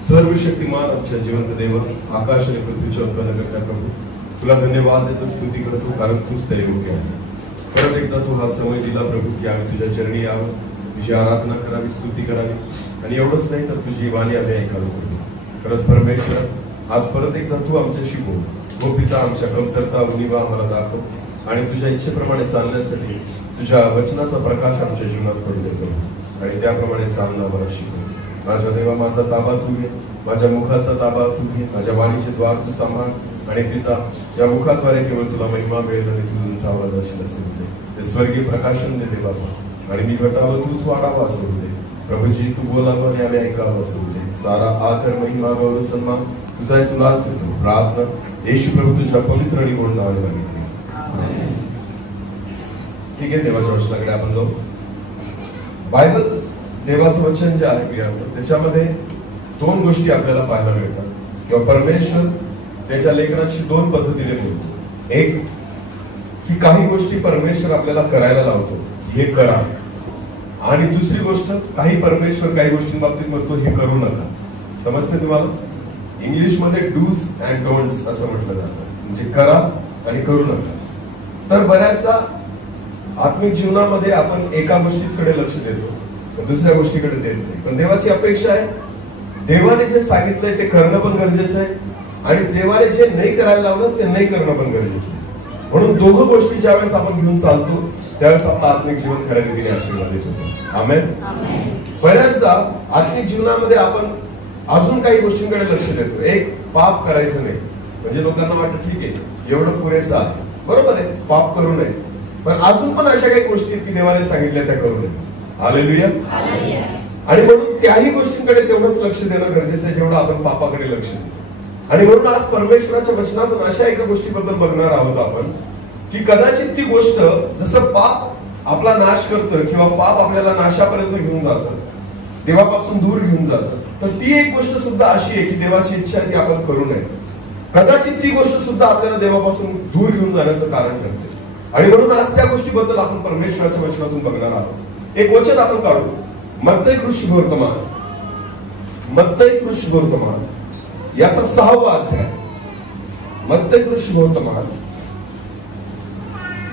सर्वशक्तिमान आमच्या जिवंत देव, आकाश आणि पृथ्वीचे उत्पन्न करता प्रभू, तुला धन्यवाद देतो, स्तुती करतो, कारण तूच ते योग्य आहे. परत एकदा तू हा समय दिला प्रभू की आम्ही तुझ्या चरणी यावं, तुझी आराधना करावी, स्तुती करावी, आणि एवढंच नाही तर तुझी वाणी आम्ही ऐकावं प्रभू. खरंच परमेश्वर, आज परत एकदा तू आमच्याशी बोल. हो पिता, आमच्या कमतरता उणिवा आम्हाला दाखव, आणि तुझ्या इच्छेप्रमाणे चालण्यासाठी तुझ्या वचनाचा प्रकाश आमच्या जीवनात पडू दे प्रभू, आणि त्याप्रमाणे चालणं आम्हाला शिकव. माझ्या देवा, माझा ताबा तू घे, माझ्या मुखाचा ताबा तू घे, माझ्या वाणीचे द्वार तू सांभाळ, आणि पिता या मुखाद्वारे केवळ तुला महिमा मिळेल आणि तुझा आवाज असेल असेल ते स्वर्गीय प्रकाशन दे बाबा, आणि मी घटावं तूच वाढावं असं होते. प्रभूजी तू बोलावं आणि आम्ही ऐकावं असं होते. सारा आदर, महिमा, गौरव, सन्मान तुझा आहे, तुलाच देतो. प्रार्थना येशू प्रभू तुझ्या पवित्र आणि गोड नावाने मागितली. ठीक आहे, देवाच्या वचनाकडे आपण जाऊ. बायबल देवाचं वचन जे आहे त्याच्यामध्ये दोन गोष्टी आपल्याला पाहायला मिळतात, किंवा परमेश्वर त्याच्या लेखनाची दोन पद्धतीने बोलतो. एक की काही गोष्टी परमेश्वर आपल्याला करायला लावतो, हे करा, आणि दुसरी गोष्ट काही परमेश्वर काही गोष्टींबाबतीत म्हणतो, हे करू नका. समजते तुम्हाला? इंग्लिशमध्ये डूज अँड डोंट्स असं म्हटलं जातं, म्हणजे करा आणि करू नका. तर बऱ्याचदा आत्मिक जीवनामध्ये आपण एका गोष्टीकडे लक्ष देतो, दुसऱ्या गोष्टीकडे देत नाही. पण देवाची अपेक्षा आहे, देवाने जे सांगितलंय ते करणं पण गरजेचं आहे, आणि देवाने जे नाही करायला लावलं ते नाही करणं पण गरजेचं आहे. म्हणून दोघं गोष्टी ज्यावेळेस आपण घेऊन चालतो त्यावेळेस आपलं आत्मिक जीवन खऱ्या रीतीने आशीर्वाद येतो. आमेन. बऱ्याचदा आत्मिक जीवनामध्ये आपण अजून काही गोष्टींकडे लक्ष देतो. एक, पाप करायचं नाही. म्हणजे लोकांना वाटतं ठीक आहे, एवढं पुरेसं आहे, बरोबर आहे, पाप करू नये. पण अजून पण अशा काही गोष्टी की देवाने सांगितल्या त्या करू नये. हालेलुया. आणि म्हणून त्याही गोष्टींकडे तेवढंच लक्ष देणं गरजेचं आहे जेवढं आपण पापाकडे लक्ष देतो. आणि म्हणून आज परमेश्वराच्या वचनातून अशा एका गोष्टीबद्दल बघणार आहोत आपण, की कदाचित ती गोष्ट जसं पाप आपला नाश करतं किंवा पाप आपल्याला नाशापर्यंत घेऊन जातं, देवापासून दूर घेऊन जातं, तर ती एक गोष्ट सुद्धा अशी आहे की देवाची इच्छा ती आपण करू नये. कदाचित ती गोष्ट सुद्धा आपल्याला देवापासून दूर घेऊन जाण्याचं कारण ठरते. आणि म्हणून आज त्या गोष्टीबद्दल आपण परमेश्वराच्या वचनातून बघणार आहोत. एक वचन आपण काढू, मत्तई कृष्णवर्तमान, मत्तई कृष्णवर्तमान याचा 6वा अध्याय. मत्तई कृष्णवर्तमान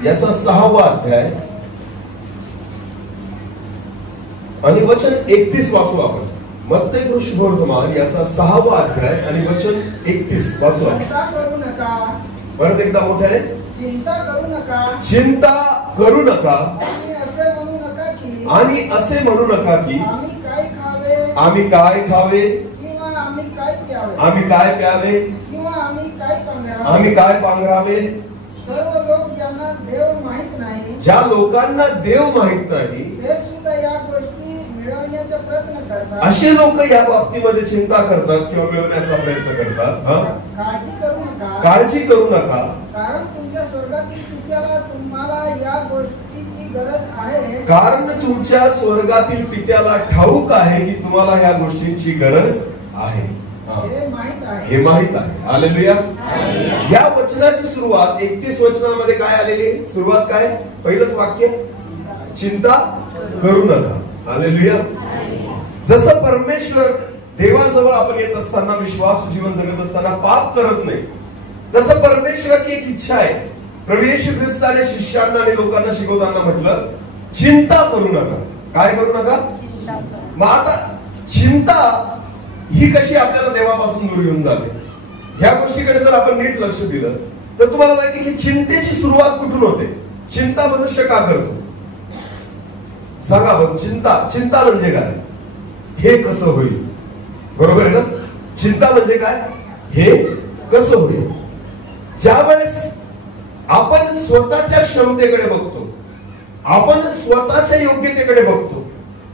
याचा 6वा अध्याय आणि वचन 31 वाचू आपण. मत्तई कृष्णवर्तमान याचा 6वा अध्याय आणि वचन 31 वाचू आपण. चिंता करू नका. परत एकदा मोठ्याने, चिंता करू नका. चिंता करू नका. आणि असे म्हणू नका की, आणि असे म्हणू नका की आम्ही काय खावे, आम्ही काय खावे, किंवा आम्ही काय प्यावे, आम्ही काय प्यावे, किंवा आम्ही काय पांघरावे. आम्ही काय पांघरावे. सर्व लोक ज्यांना देव माहित नाही, ज्या लोकांना देव माहित नाही ते सुद्धा या गोष्टी मिळवण्याचा प्रयत्न करतात. असे लोक या बाबतीमध्ये चिंता करतात किंवा मिळवण्याचा प्रयत्न करतात. काळजी करू नका. काळजी करू नका, कारण तुमच्या स्वर्गातील पित्याला तुम्हाला या गोष्टीची गरज आहे. कारण तुमच्या स्वर्गातील पित्याला ठाऊक आहे की तुम्हाला ह्या गोष्टींची गरज आहे. हे माहित आहे. हे माहित आहे. हालेलुया. या वचनाची सुरुवात 31 वचनामध्ये काय आलेली? सुरुवात काय? पहिलंच वाक्य, चिंता करू नका. हालेलुया. जसं परमेश्वर देवाजवळ आपण येत असताना, विश्वास जीवन जगत असताना पाप करत नाही, तसं परमेश्वराची एक इच्छा आहे. प्रभू येशू ख्रिस्ताने शिष्यांना आणि लोकांना शिकवताना म्हटलं, चिंता करू नका. काय करू नका? मग आता चिंता ही कशी आपल्याला देवापासून दूर घेऊन जाते? ह्या गोष्टीकडे जर आपण नीट लक्ष दिलं तर तुम्हाला माहिती की चिंतेची सुरुवात कुठून होते? चिंता मनुष्य का करतो? सांगा बघ. चिंता म्हणजे काय? हे कसं होईल? बरोबर आहे ना? चिंता म्हणजे काय? हे कसं होईल? ज्या वेळेस आपण स्वतःच्या क्षमतेकडे बघतो, आपण स्वतःच्या योग्यतेकडे बघतो,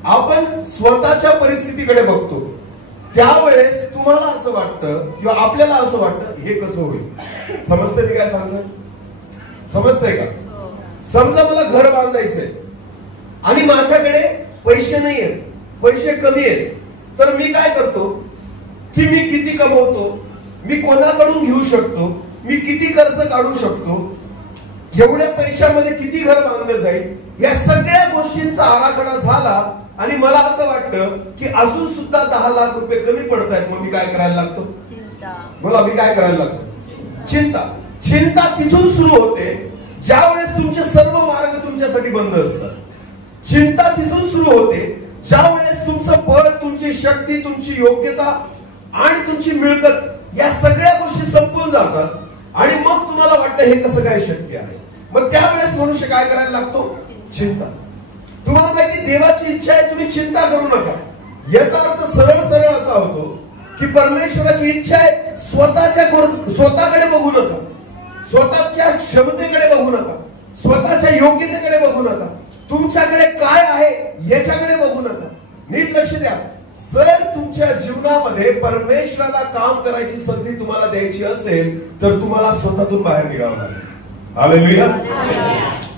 आपण स्वतःच्या परिस्थितीकडे बघतो, त्यावेळेस तुम्हाला असं वाटतं किंवा आपल्याला असं वाटतं, हे कसं होईल? समजतंय मी काय सांगतोय? समजतंय का? समजा मला घर बांधायचंय आणि माझ्याकडे पैसे नाही आहेत, पैसे कमी आहेत, तर मी काय करतो की मी किती कमवतो, मी कोणाकडून घेऊ शकतो, मी किती कर्ज काढू शकतो, एवढ्या पैशामध्ये किती घर बांधलं जाईल, या सगळ्या गोष्टींचा आराखडा झाला आणि मला असं वाटतं की अजून सुद्धा 10 लाख रुपये कमी पडत आहेत, मग मी काय करायला लागतो? बोला, मी काय करायला लागतो? चिंता. चिंता तिथून सुरू होते ज्या वेळेस तुमचे सर्व मार्ग तुमच्यासाठी बंद असतात. चिंता तिथून सुरू होते ज्या वेळेस तुमचं बळ, तुमची शक्ती, तुमची योग्यता आणि तुमची मिळकत या सगळ्या गोष्टी संपून जातात आणि मग तुम्हाला वाटतं हे कसं काय शक्य आहे. मग त्यावेळेस मनुष्य काय करायला लागतो? चिंता. तुम्हाला माहिती, देवाची इच्छा आहे तुम्ही चिंता करू नका. याचा अर्थ सरळ सरळ असा होतो की परमेश्वराची इच्छा आहे स्वतःकडे बघू नका, स्वतःच्या क्षमतेकडे बघू नका, स्वतःच्या योग्यतेकडे बघू नका, तुमच्याकडे काय आहे याच्याकडे बघू नका. नीट लक्ष द्या. जर तुमच्या जीवनामध्ये परमेश्वराला काम करायची संधी तुम्हाला द्यायची असेल तर तुम्हाला स्वतःतून बाहेर निघावं लागेल. हालेलुया.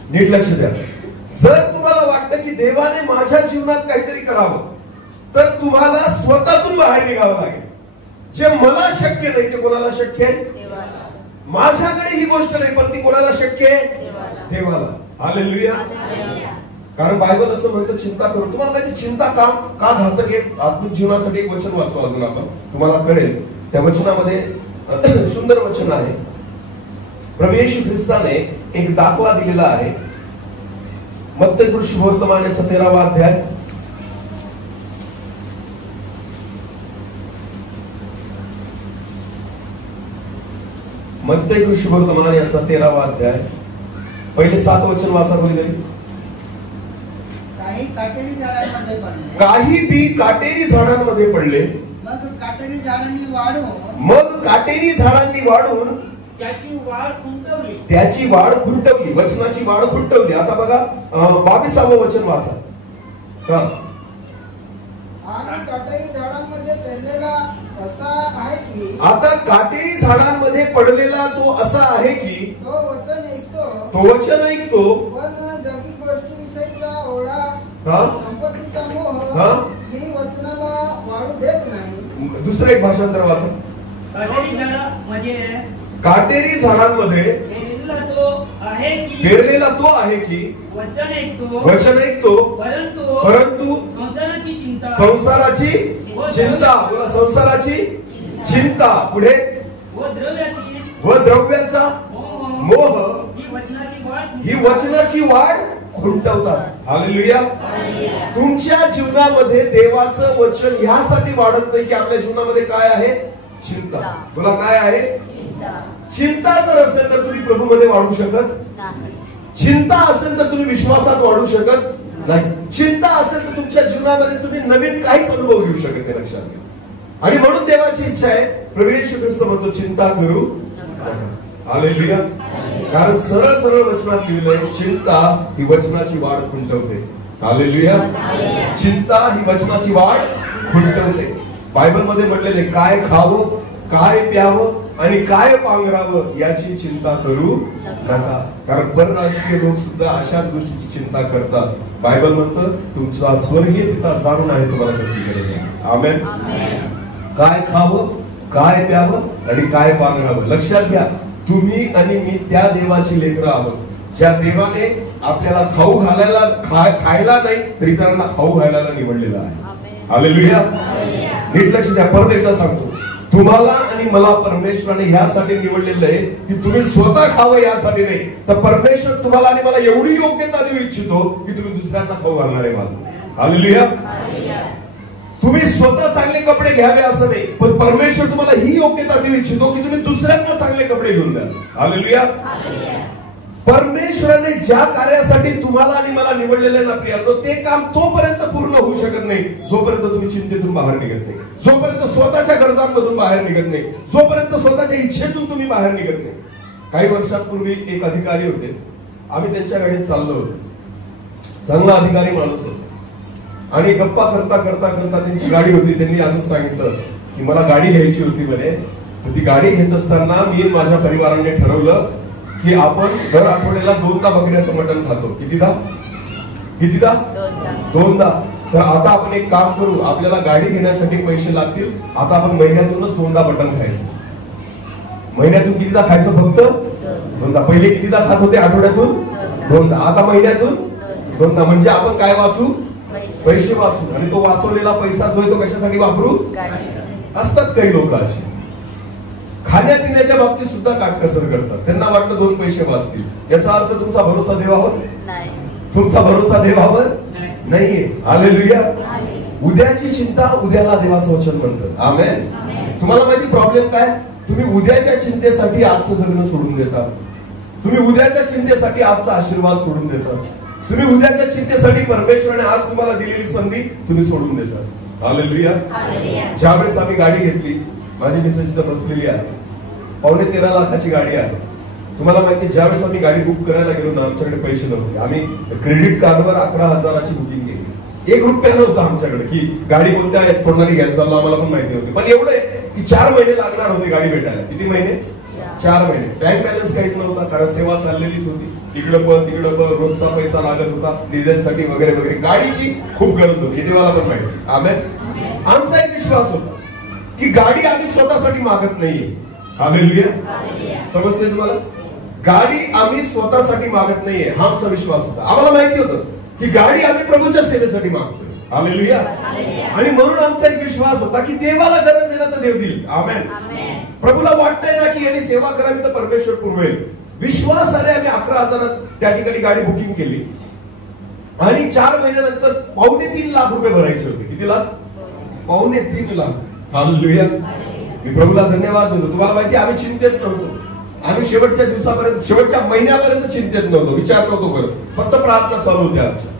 नीट लक्ष द्या. जर तुम्हाला वाटतं की देवाने माझ्या जीवनात काहीतरी करावं तर तुम्हाला स्वतःतून बाहेर निघावं लागेल. जे मला शक्य नाही ते कोणाला शक्य आहे? माझ्याकडे ही गोष्ट नाही, पण ती कोणाला शक्य आहे? देवाला. हालेलुया. कारण बायबल असं म्हणतं चिंता करू. तुम्हाला माहिती चिंता का घातक आहे? आत्मिक जीवनासाठी एक वचन वाचू अजून आपण, तुम्हाला कळेल. त्या वचनामध्ये सुंदर वचन आहे. प्रभू येशू ख्रिस्ताने एक दाखला दिलेला आहे. मत्ती शुभवर्तमान याचा 13वा अध्याय. मत्ती शुभवर्तमान याचा 13वा अध्याय. पहिले 7 वचन वाचा पहिले. काही बी काटेरी झाडांमध्ये पडले, मग काटेरी झाडांनी वाढून त्याची वाढ खुंटवली. वचनाची वाढ खुंटवली. आता बघा 22वं वचन वाचा. आणि काटेरी झाडांमध्ये पडलेला असा आहे की, आता काटेरी झाडांमध्ये पडलेला तो असा आहे की तो वचन ऐकतो पण जगी गोष्टीविषयीचा ओढा, संपत्तीचा मोह ही वचनाला वाढू देत नाही. दुसरं एक भाषांतर वाचा. काटेरी झाडांमध्ये पेरलेला तो आहे की वचन ऐकतो परंतु संसाराची चिंता. बोला, संसाराची चिंता. पुढे व द्रव्याचा मोह ही वचनाची वाढ खुंटवतात. हालेलुया. तुमच्या जीवनामध्ये देवाचं वचन ह्यासाठी वाढत नाही की आपल्या जीवनामध्ये काय आहे? चिंता. तुला काय आहे? चिंता जर असेल तर तुम्ही प्रभूमध्ये वाढू शकत नाही. चिंता असेल तर तुम्ही विश्वासात वाढू शकत नाही. चिंता असेल तर तुमच्या जीवनामध्ये तुम्ही नवीन काहीच अनुभव घेऊ शकत नाही. लक्षात घ्या. आणि म्हणून देवाची इच्छा आहे, प्रभू येशू ख्रिस्त म्हणतो चिंता करू नका. हालेलुया. कारण सरळ सरळ वचनात लिहिलंय चिंता ही वचनाची वाढ खुंटवते. हालेलुया. चिंता ही वचनाची वाढ खुंटवते. बायबल मध्ये म्हटलेले काय खावं, काय प्यावं आणि काय पांघरावं याची चिंता करू नका. कारण परराष्ट्रीय लोक सुद्धा अशाच गोष्टीची चिंता करतात. बायबल म्हणतं तुमचा स्वर्गीय पिता जाणून आहे तुम्हाला कशी गरज आहे. आमेन. काय खावं, काय प्यावं आणि काय पांघरावं. लक्षात घ्या, तुम्ही आणि मी त्या देवाची लेकरं आहोत ज्या देवाने आपल्याला खाऊ घालायला खायला नाही तर इतरांना खाऊ घालायला निवडलेला आहे. हालेलुया. नीट लक्ष द्या. परत एकदा सांगतो, तुम्हाला आणि मला परमेश्वराने ह्यासाठी निवडलेलं आहे की तुम्ही स्वतः खावं यासाठी नाही, तर परमेश्वर तुम्हाला आणि मला एवढी योग्यता देऊ इच्छितो की तुम्ही दुसऱ्यांना खाऊ घालणारे व्हाल. हालेलुया. तुम्ही स्वतः चांगले कपडे घ्यावे असं नाही, पण परमेश्वर तुम्हाला ही योग्यता देऊ इच्छितो की तुम्ही दुसऱ्यांना चांगले कपडे घेऊन द्या. हालेलुया. परमेश्वराने ज्या कार्यासाठी तुम्हाला आणि मला निवडलेलं आहे ना प्रियांनो, ते काम तोपर्यंत पूर्ण होऊ शकत नाही जोपर्यंत तुम्ही चिंतेतून बाहेर निघत नाही, जोपर्यंत स्वतःच्या गरजांमधून बाहेर निघत नाही, जोपर्यंत स्वतःच्या इच्छेतून तुम्ही बाहेर निघत नाही. काही वर्षांपूर्वी एक अधिकारी होते. आम्ही त्यांच्या गाडीत चाललो होतो. चांगला अधिकारी माणूस होता आणि गप्पा करता करता करता त्यांची गाडी होती. त्यांनी असंच सांगितलं की मला गाडी घ्यायची होती म्हणे. तर ती गाडी घेत असताना मी माझ्या परिवाराने ठरवलं की आपण दर आठवड्याला 2दा बकऱ्याचं मटण खातो. कितीदा? 2दा. तर आता आपण एक काम करू, आपल्याला गाडी घेण्यासाठी पैसे लागतील, आता आपण महिन्यातूनच 2दा मटण खायचं. महिन्यातून कितीदा खायचं? फक्त 2दा. पहिले कितीदा खात होते? आठवड्यातून 2दा. आता महिन्यातून 2दा. म्हणजे आपण काय वाचू? पैसे वाचून, आणि तो वाचवलेला पैसा जो आहे तो कशासाठी वापरू? असतात काही लोक अशी खाण्यापिण्याच्या बाबतीत सुद्धा काटकसर करतात. त्यांना वाटतं 2 पैसे वाचतील. याचा अर्थ तुमचा भरोसा देवावर नाही. तुमचा भरोसा देवावर नाहीये. हालेलुया. उद्याची चिंता उद्याला देवाचं वचन म्हणतं. आमेन. तुम्हाला माहिती प्रॉब्लेम काय? तुम्ही उद्याच्या चिंतेसाठी आजचं जगणं सोडून देता. तुम्ही उद्याच्या चिंतेसाठी आजचा आशीर्वाद सोडून देता. तुम्ही उद्याच्या चिंतेसाठी परमेश्वराने आज तुम्हाला दिलेली संधी तुम्ही सोडून देता. हालेलुया. ज्यावेळेस आम्ही गाडी घेतली, माझी मिसेस तर बसलेली आहे, 13.25 लाखाची गाडी आहे. तुम्हाला माहिती, ज्यावेळेस आम्ही गाडी बुक करायला गेलो ना, आमच्याकडे पैसे नव्हते. आम्ही क्रेडिट कार्डवर 11,000ची बुकिंग केली. 1 रुपया नव्हता आमच्याकडे की गाडी कोणत्या तोंडाने घ्यायला चाललो आम्हाला पण माहिती नव्हती. पण एवढं आहे की 4 महिने लागणार होते गाडी भेटायला. किती महिने? 4 महिने. बँक बॅलन्स काहीच नव्हता, कारण सेवा चाललेलीच होती. तिकडं पण तिकडं पण रोजचा पैसा लागत होता डिझेलसाठी वगैरे वगैरे. गाडीची खूप गरज होती, हे देवाला पण माहिती. आमेन. आमचा एक विश्वास होता की गाडी आम्ही स्वतःसाठी मागत नाहीये. हालेलुया. समजते तुम्हाला? गाडी आम्ही स्वतःसाठी मागत नाहीये, हा आमचा विश्वास होता. आम्हाला माहिती होतं की गाडी आम्ही प्रभूच्या सेवेसाठी मागतोय. हालेलुया. आणि म्हणून आमचा एक विश्वास होता की देवाला गरज आहे ना तर देव देईल. आमेन. प्रभूला वाटतंय ना की यांनी सेवा करावी तर परमेश्वर पुरवेल. विश्वासाने आम्ही 11,000 त्या ठिकाणी गाडी बुकिंग केली आणि 4 महिन्यानंतर 2.25 लाख रुपये भरायचे होते. किती लाख? 2.25 लाख. हालेलुया. मी प्रभूला धन्यवाद देतो. तुम्हाला माहिती, आम्ही चिंतेत नव्हतो. आम्ही शेवटच्या दिवसापर्यंत, शेवटच्या महिन्यापर्यंत चिंतेत नव्हतो, विचार नव्हतो करत. फक्त प्रार्थना चालू होत्या आमच्या.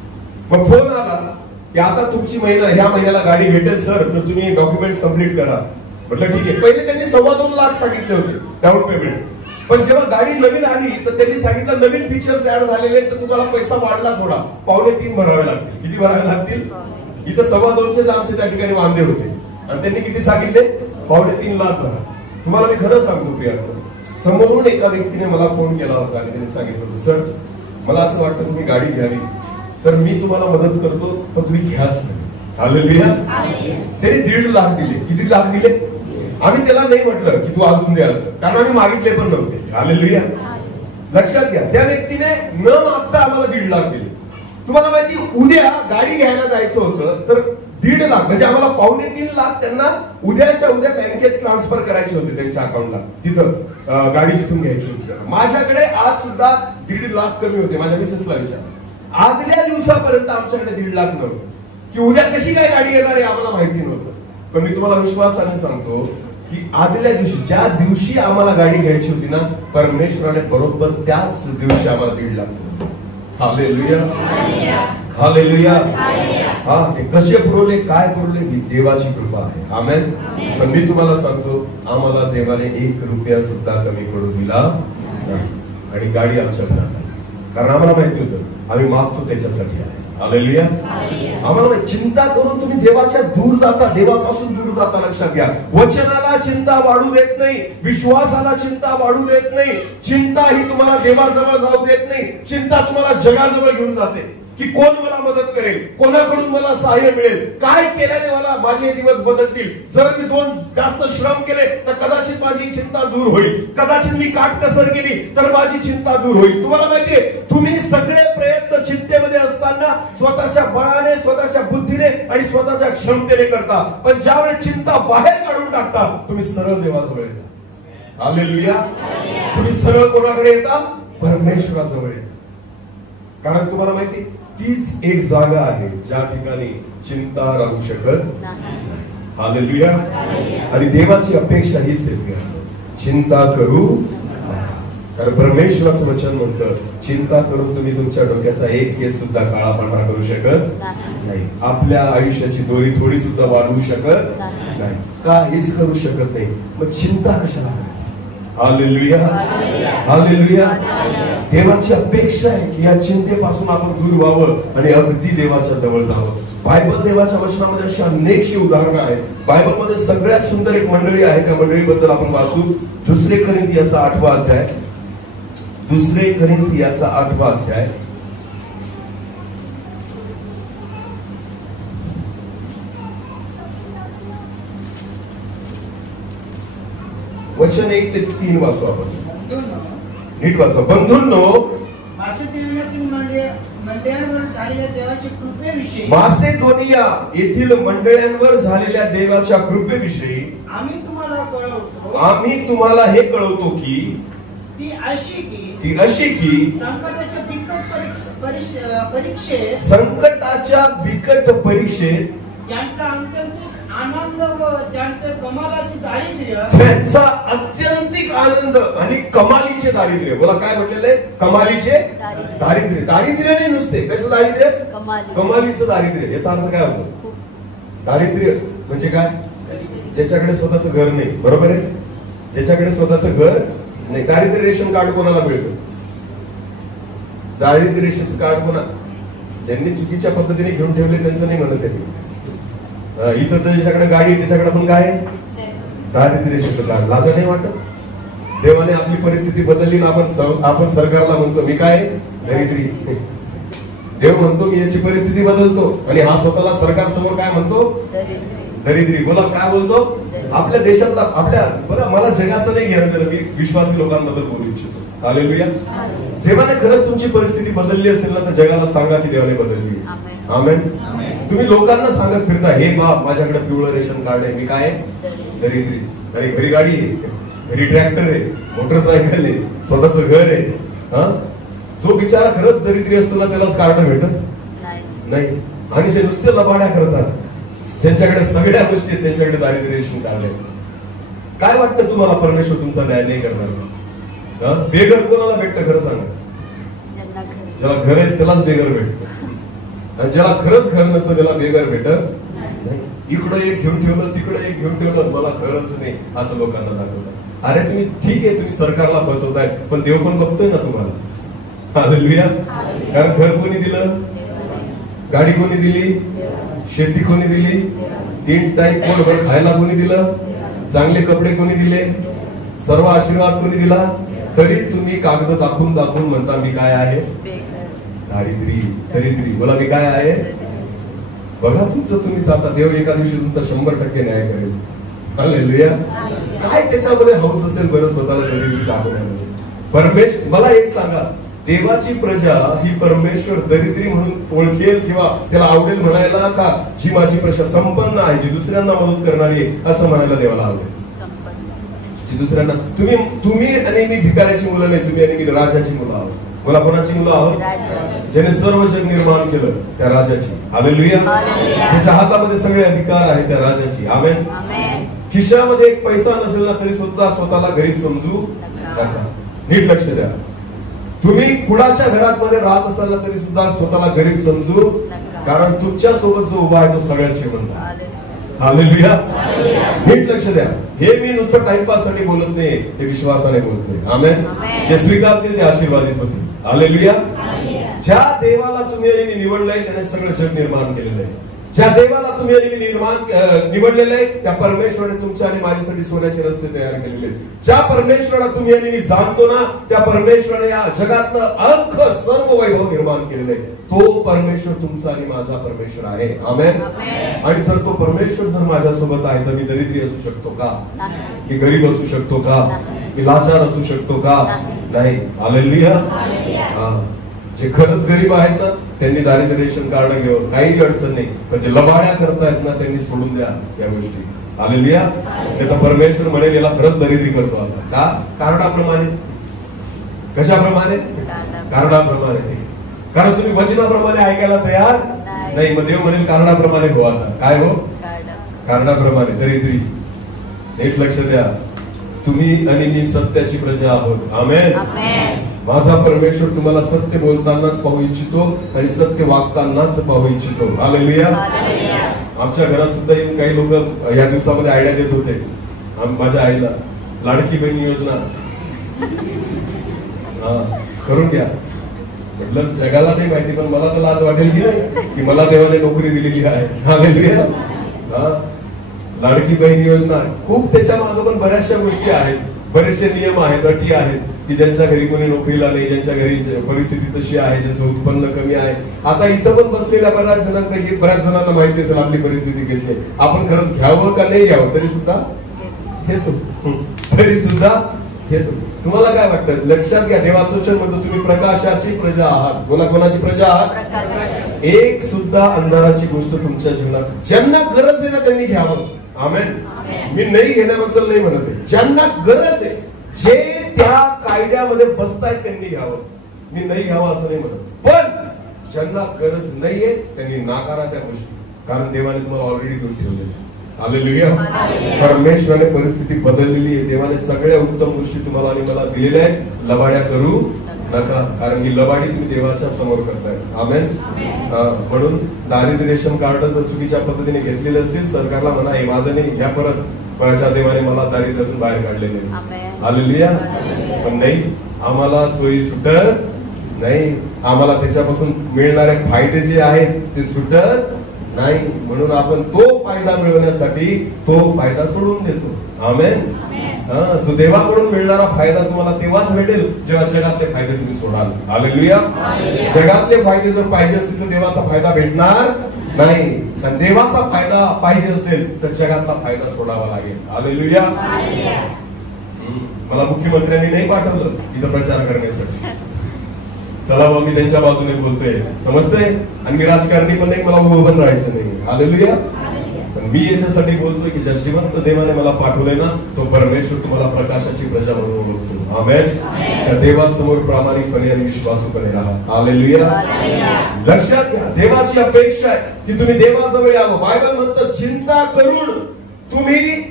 मग फोन आला की आता तुमची ह्या महिन्याला गाडी भेटेल सर, तर तुम्ही डॉक्युमेंट्स कम्प्लीट करा. म्हटलं ठीक आहे. पहिले त्यांनी 2.25 लाख सांगितले होते डाऊन पेमेंट. पण जेव्हा गाडी नवीन आली तर त्यांनी सांगितलं नवीन फीचर्स ऍड झालेले तर तुम्हाला पैसा वाढला थोडा, 2.25 भरावे लागतील. किती भरावे लागतील? इथं 2.25 आमचे त्या ठिकाणी वांदे होते आणि त्यांनी किती सांगितले? 2.25 लाख भरा. तुम्हाला मी खरं सांगतो प्रिया, समोरून एका व्यक्तीने मला फोन केला होता आणि त्याने सांगितलं होतं, सर मला असं वाटतं तुम्ही गाडी घ्यावी, तर मी तुम्हाला मदत करतो पण तुम्ही घ्याच नाही. हालेलुया. त्यांनी 1.5 लाख दिले. किती लाख दिले? आम्ही त्याला नाही म्हटलं की तू अजून दे असं, कारण आम्ही मागितले पण नव्हते. हालेलुया. लक्षात घ्या, त्या व्यक्तीने न मागता आम्हाला 1.5 लाख दिले. तुम्हाला माहिती, उद्या गाडी घ्यायला जायचं होतं तर 1.5 लाख म्हणजे आम्हाला 2.25 लाख त्यांना उद्याच्या उद्या बँकेत ट्रान्सफर करायचे होते त्यांच्या अकाउंटला. तिथं गाडी जिथून घ्यायची होती. माझ्याकडे आज सुद्धा 1.5 लाख कमी होते. माझ्या मिसेसला विचार, आदल्या दिवसापर्यंत आमच्याकडे 1.5 लाख नव्हतं की उद्या कशी काय गाडी येणार आहे आम्हाला माहिती नव्हतं. पण मी तुम्हाला विश्वासाने सांगतो की आदल्या दिवशी, ज्या दिवशी आम्हाला गाडी घ्यायची होती ना, परमेश्वराने बरोबर त्याच दिवशी आम्हाला 1.5 लाख दिले. हालेलुया. हालेलुया. हा, ते कसे पुरवले, काय पुरवले, ही देवाची कृपा आहे. आमेन. पण मी तुम्हाला सांगतो, आम्हाला देवाने 1 रुपया सुद्धा कमी पडू दिला नाही. आणि गाडी आमच्या घरात आहे, कारण आम्हाला माहिती होतं आम्ही मागतो त्याच्यासाठी आहे. हालेलुया. आम्हाला चिंता करून तुम्ही देवाच्या दूर जाता, देवापासून दूर जाता. लक्षात घ्या, वचनाला चिंता वाढू देत नाही, विश्वासाला चिंता वाढू देत नाही. चिंता ही तुम्हाला देवाजवळ जाऊ देत नाही. चिंता तुम्हाला जगाजवळ घेऊन जाते की कोण मला मदत करेल, कोणाकडून मला सहाय्य मिळेल, काय केल्याने मला माझे दिवस बदलतील. जर मी 2 जास्त श्रम केले तर कदाचित माझी चिंता दूर होईल, कदाचित मी काटकसर केली तर माझी चिंता दूर होईल. तुम्हाला माहितीये, तुम्ही सगळे प्रयत्न चिंतेमध्ये असताना स्वतःच्या बळाने, स्वतःच्या बुद्धीने आणि स्वतःच्या क्षमतेने करता, पण ज्यावेळेस चिंता बाहेर काढून टाकता, तुम्ही सरळ देवाजवळ येता. हालेलुया. तुम्ही सरळ कोणाकडे येता? परमेश्वराजवळ येता. कारण तुम्हाला माहिती, तीच एक जागा आहे ज्या ठिकाणी चिंता राहू शकत नाही. हालेलुया. आणि देवाची अपेक्षा हीच आहे, चिंता करू नका. कारण परमेश्वराचं वचन म्हणतं, चिंता करून तुम्ही तुमच्या डोक्याचा एक केस सुद्धा काळा पांढरा करू शकत नाही. आपल्या आयुष्याची दोरी थोडी सुद्धा वाढवू शकत नाही, काहीच करू शकत नाही. मग चिंता कशाला करायची? हालेलुया. हालेलुया. देवाची अपेक्षा आहे की या चिंतेपासून आपण दूर व्हावं आणि अगदी देवाच्या जवळ जावं. बायबल, देवाच्या वचनामध्ये अशी अनेकशी उदाहरणं आहेत. बायबलमध्ये सगळ्यात सुंदर एक मंडळी आहे, त्या मंडळीबद्दल आपण वाचू. 2 कोरिंथियाचा 8वा अध्याय. 2 कोरिंथियाचा 8वा अध्याय. वचन 1 ते 3 वाचू आपण. नीट वाचा. बंधूंनो, मासिदोनियातील मंडळांवर झालेल्या देवाच्या कृपेविषयी मासेदोनिया येथील मंडळांवर झालेल्या देवाच्या कृपेविषयी आम्ही तुम्हाला हे कळवतो की ती अशी की संकटाच्या बिकट परीक्षेत त्यांचा अत्यंतिक आनंद आणि कमालीचे दारिद्र्य. बोला काय म्हटलेलं आहे? कमालीचे दारिद्र्य. दारिद्र्य नाही नुसते, कसं दारिद्र्य? कमालीचं दारिद्र्य. याचा अर्थ काय होतो? दारिद्र्य म्हणजे काय? ज्याच्याकडे स्वतःचं घर नाही, बरोबर आहे? ज्याच्याकडे स्वतःचं घर नाही. दारिद्र्य रेशन कार्ड कोणाला मिळतं? दारिद्र्य रेशनचं कार्ड कोणा? ज्यांनी चुकीच्या पद्धतीने घेऊन ठेवले त्यांचं नाही म्हणत आहे. इथं ज्याच्याकडे गाडी त्याच्याकडे पण काय आहे? दारिद्र्य रेशनचं कार्ड. लाजा नाही वाटत? देवाने आपली परिस्थिती बदलली ना आपण सरकारला म्हणतो मी काय दरिद्री. देव म्हणतो मी याची परिस्थिती बदलतो आणि हा स्वतःला सरकार समोर काय म्हणतो? दरिद्री. बोला काय बोलतो? आपल्या देशातला आपल्या बघा मला जगाचं नाही घेणं देणं, मी विश्वासी लोकांबद्दल बोलू इच्छितो. हालेलुया. देवाने खरंच तुमची परिस्थिती बदलली असेल ना तर जगाला सांगा की देवाने बदलली. आमेन. तुम्ही लोकांना सांगत फिरता हे बाप माझ्याकडे पिवळं रेशन कार्ड आहे, मी काय दरिद्री, आणि घरी गाडी आहे, घरी ट्रॅक्टर आहे, मोटरसायकल आहे, स्वतःच घर आहे. जो बिचारा खरंच दरिद्री असतो ना त्यालाच कार्ड भेटत नाही. आणि जे नुसते लबाड्या करतात ज्यांच्याकडे सगळ्या गोष्टी आहेत त्यांच्याकडे दारिद्र्य रेशन कार्ड आहे. काय वाटतं तुम्हाला परमेश्वर तुमचा न्याय नाही करणार? बेघर कोणाला भेटतं खरं सांगा? ज्याला घर आहे त्यालाच बेघर भेटतं, आणि ज्याला खरंच घर नसतं त्याला बेघर भेटत नाही. इकडं एक घेऊन ठेवलं तिकडे एक घेऊन ठेवलं, मला घरच नाही असं लोकांना दाखवतात. अरे तुम्ही ठीक आहे तुम्ही सरकारला फसवताय पण देव पण बघतोय ना तुम्हाला. हालेलुया. कारण घर कोणी दिलं? गाडी कोणी दिली? शेती कोणी दिली? 3 टाईम पोटभर खायला कोणी दिलं? चांगले कपडे कोणी दिले? सर्व आशीर्वाद कोणी दिला? तरी तुम्ही कागद दाखवून दाखवून म्हणता मी काय आहे? दारिद्री. दरिद्री. बोला मी काय आहे? बघा तुमचं तुम्हीच. आता देव एका दिवशी तुमचा 100% न्याय करेल. हालेलुया. काय त्याच्यामध्ये हौस असेल बरं स्वतःला दरिद्री दाखवण्यामध्ये? परमेश्वर मला एक सांगा, देवाची प्रजा ही परमेश्वर दरिद्री म्हणून ओळखेल किंवा त्याला आवडेल म्हणायला का जी माझी प्रजा संपन्न आहे, जी दुसऱ्यांना मदत करणारी आहे असं म्हणायला देवाला आवडेल? जी दुसऱ्यांना. तुम्ही आणि मी भिकाऱ्याची मुलं नाही, तुम्ही आणि मी राजाची मुलं आहोत. मला कोणाची मुलं आहोत? ज्याने सर्व जग निर्माण केलं त्या राजाची. हालेलुया. त्याच्या हातामध्ये सगळे अधिकार आहेत त्या राजाची. आमेन. खिशामध्ये एक पैसा नसेल ना तरी सुद्धा स्वतःला गरीब समजू नका. नीट लक्ष द्या. तुम्ही कुणाच्या घरात मध्ये राहत असाल ना तरी सुद्धा स्वतःला गरीब समजू, कारण तुमच्या सोबत जो उभा आहे तो सगळ्यात श्रीमंत आहे. हालेलुया. नीट लक्ष द्या. हे मी नुसतं टाइमपास साठी बोलत नाही, हे विश्वासाने बोलतोय. आमेन. जे स्वीकारतील ते आशीर्वादित होतील. हालेलुया. ज्या देवाला तुम्ही निवडलंय त्याने सगळं जग निर्माण केलेलं आहे. ज्या देवाला तुम्ही निवडलेलं आहे त्या परमेश्वराने तुमच्या आणि माझ्यासाठी सोन्याचे रस्ते तयार केलेले आहेत. ज्या परमेश्वराला तुम्ही आणि जाणतो ना त्या परमेश्वराने या जगातलं अख्खं सर्व वैभव निर्माण केलेलं आहे. तो परमेश्वर तुमचा आणि माझा परमेश्वर आहे. आमेन. आणि जर तो परमेश्वर जर माझ्यासोबत आहे तर मी दरिद्री असू शकतो का? मी गरीब असू शकतो का? मी लाचार असू शकतो का? नाही. हालेलुया. जे खरंच गरीब आहेत ना त्यांनी दारिद्र्य रेशन कार्ड घेऊन काही अडचण नाही, पण जे लबाड्या करतायत ना त्यांनी सोडून द्या या गोष्टी. हालेलुया. तर परमेश्वर म्हणेल याला खरंच दरिद्री करतो आता. का? कारणाप्रमाणे. कशाप्रमाणे? कारणाप्रमाणे. कारण तुम्ही वचनाप्रमाणे ऐकायला तयार नाही. मग देव म्हणेल कारणाप्रमाणे हो. आता काय हो? कारणाप्रमाणे दरिद्री. नीट लक्ष द्या. तुम्ही आणि मी सत्याची प्रजा आहोत. आमेन. माझा परमेश्वर तुम्हाला सत्य बोलतानाच पाहू इच्छितो आणि सत्य वागतानाच पाहू इच्छितो. हालेलुया. आमच्या घरात सुद्धा येऊन काही लोक या दिवसामध्ये आयडिया देत होते. माझ्या आईला लाडकी बहीण योजना करून घ्या. म्हटलं जगाला नाही माहिती पण मला तर लाज वाटेल की नाही की मला देवाने नोकरी दिलेली आहे. हालेलुया. लाडकी बहीण योजना खूप त्याच्या मागे पण बऱ्याचशा गोष्टी आहेत, बरेचसे नियम आहेत, अटी आहेत की ज्यांच्या घरी कोणी नोकरीला नाही, ज्यांच्या घरी परिस्थिती तशी आहे, ज्यांचं उत्पन्न कमी आहे. आता इथं पण बसलेल्या बऱ्याच जणांपैकी बऱ्याच जणांना माहिती असेल आपली परिस्थिती कशी आहे. आपण खरंच घ्यावं का नाही घ्यावं तरी सुद्धा घेतो, तरी सुद्धा हे तुम्हाला काय वाटतं? लक्षात घ्या, देवाचं वचन म्हणतो तुम्ही प्रकाशाची प्रजा आहात. कोणाची प्रजा आहात? एक सुद्धा अंधाराची गोष्ट तुमच्या जीवनात ज्यांना गरज आहे ना त्यांनी घ्यावं. आमेन. मी नाही घेण्याबद्दल नाही म्हणत आहे, ज्यांना गरज आहे, जे त्या कायद्यामध्ये बसतायत त्यांनी घ्यावं. मी नाही घ्यावं असं नाही म्हणत, पण ज्यांना गरज नाहीये त्यांनी नाकारा त्या गोष्टी, कारण देवाने तुम्हाला ऑलरेडी घेऊन ठेवले. हालेलुया. परमेश्वराने परिस्थिती बदललेली आहे. देवाने सगळ्या उत्तम गोष्टी तुम्हाला आणि मला दिलेल्या आहेत. लबाड्या करू नका, कारण ही लबाडी तुम्ही देवाच्या समोर करताय. आमेन. म्हणून दारिद्र्य रेशन कार्ड जर चुकीच्या पद्धतीने घेतलेले असतील, सरकारला म्हणा हे माझं नाही, घ्या परत. माझ्या देवाने मला दारिद्र्यातून बाहेर काढलेले. हालेलुया. पण नाही, आम्हाला सोयी सुटत नाही, आम्हाला त्याच्यापासून मिळणारे फायदे जे आहेत ते सुटत नाही. म्हणून आपण तो फायदा मिळवण्यासाठी तो फायदा सोडून देतो. आमेन. जो देवाकडून मिळणारा फायदा तुम्हाला तेव्हाच भेटेल जेव्हा जगातले फायदे तुम्ही सोडाल. हालेलुया. जगातले फायदे जर पाहिजे असतील तर देवाचा फायदा भेटणार नाही. तर देवाचा फायदा पाहिजे असेल तर जगातला फायदा सोडावा लागेल. हालेलुया. मला मुख्यमंत्र्यांनी नाही पाठवलं इथं प्रचार करण्यासाठी. चला बाबा, मी त्यांच्या बाजूने बोलतोय, समजतंय. आणि मी राजकारणी पण नाही, मला उभं राहायचं नाही. हालेलुया. पण मी याच्यासाठी बोलतोय की ज्या जिवंत देवाने मला पाठवलंय ना, तो परमेश्वर तुम्हाला प्रकाशाची प्रजा म्हणून ओळखतो. आमेन. त्या देवासमोर प्रामाणिकपणे आणि विश्वासूपणे राहा. हालेलुया. लक्षात घ्या, देवाची अपेक्षा आहे की तुम्ही देवाजवळ यावं. बायबल म्हणतं, चिंता करून तुम्ही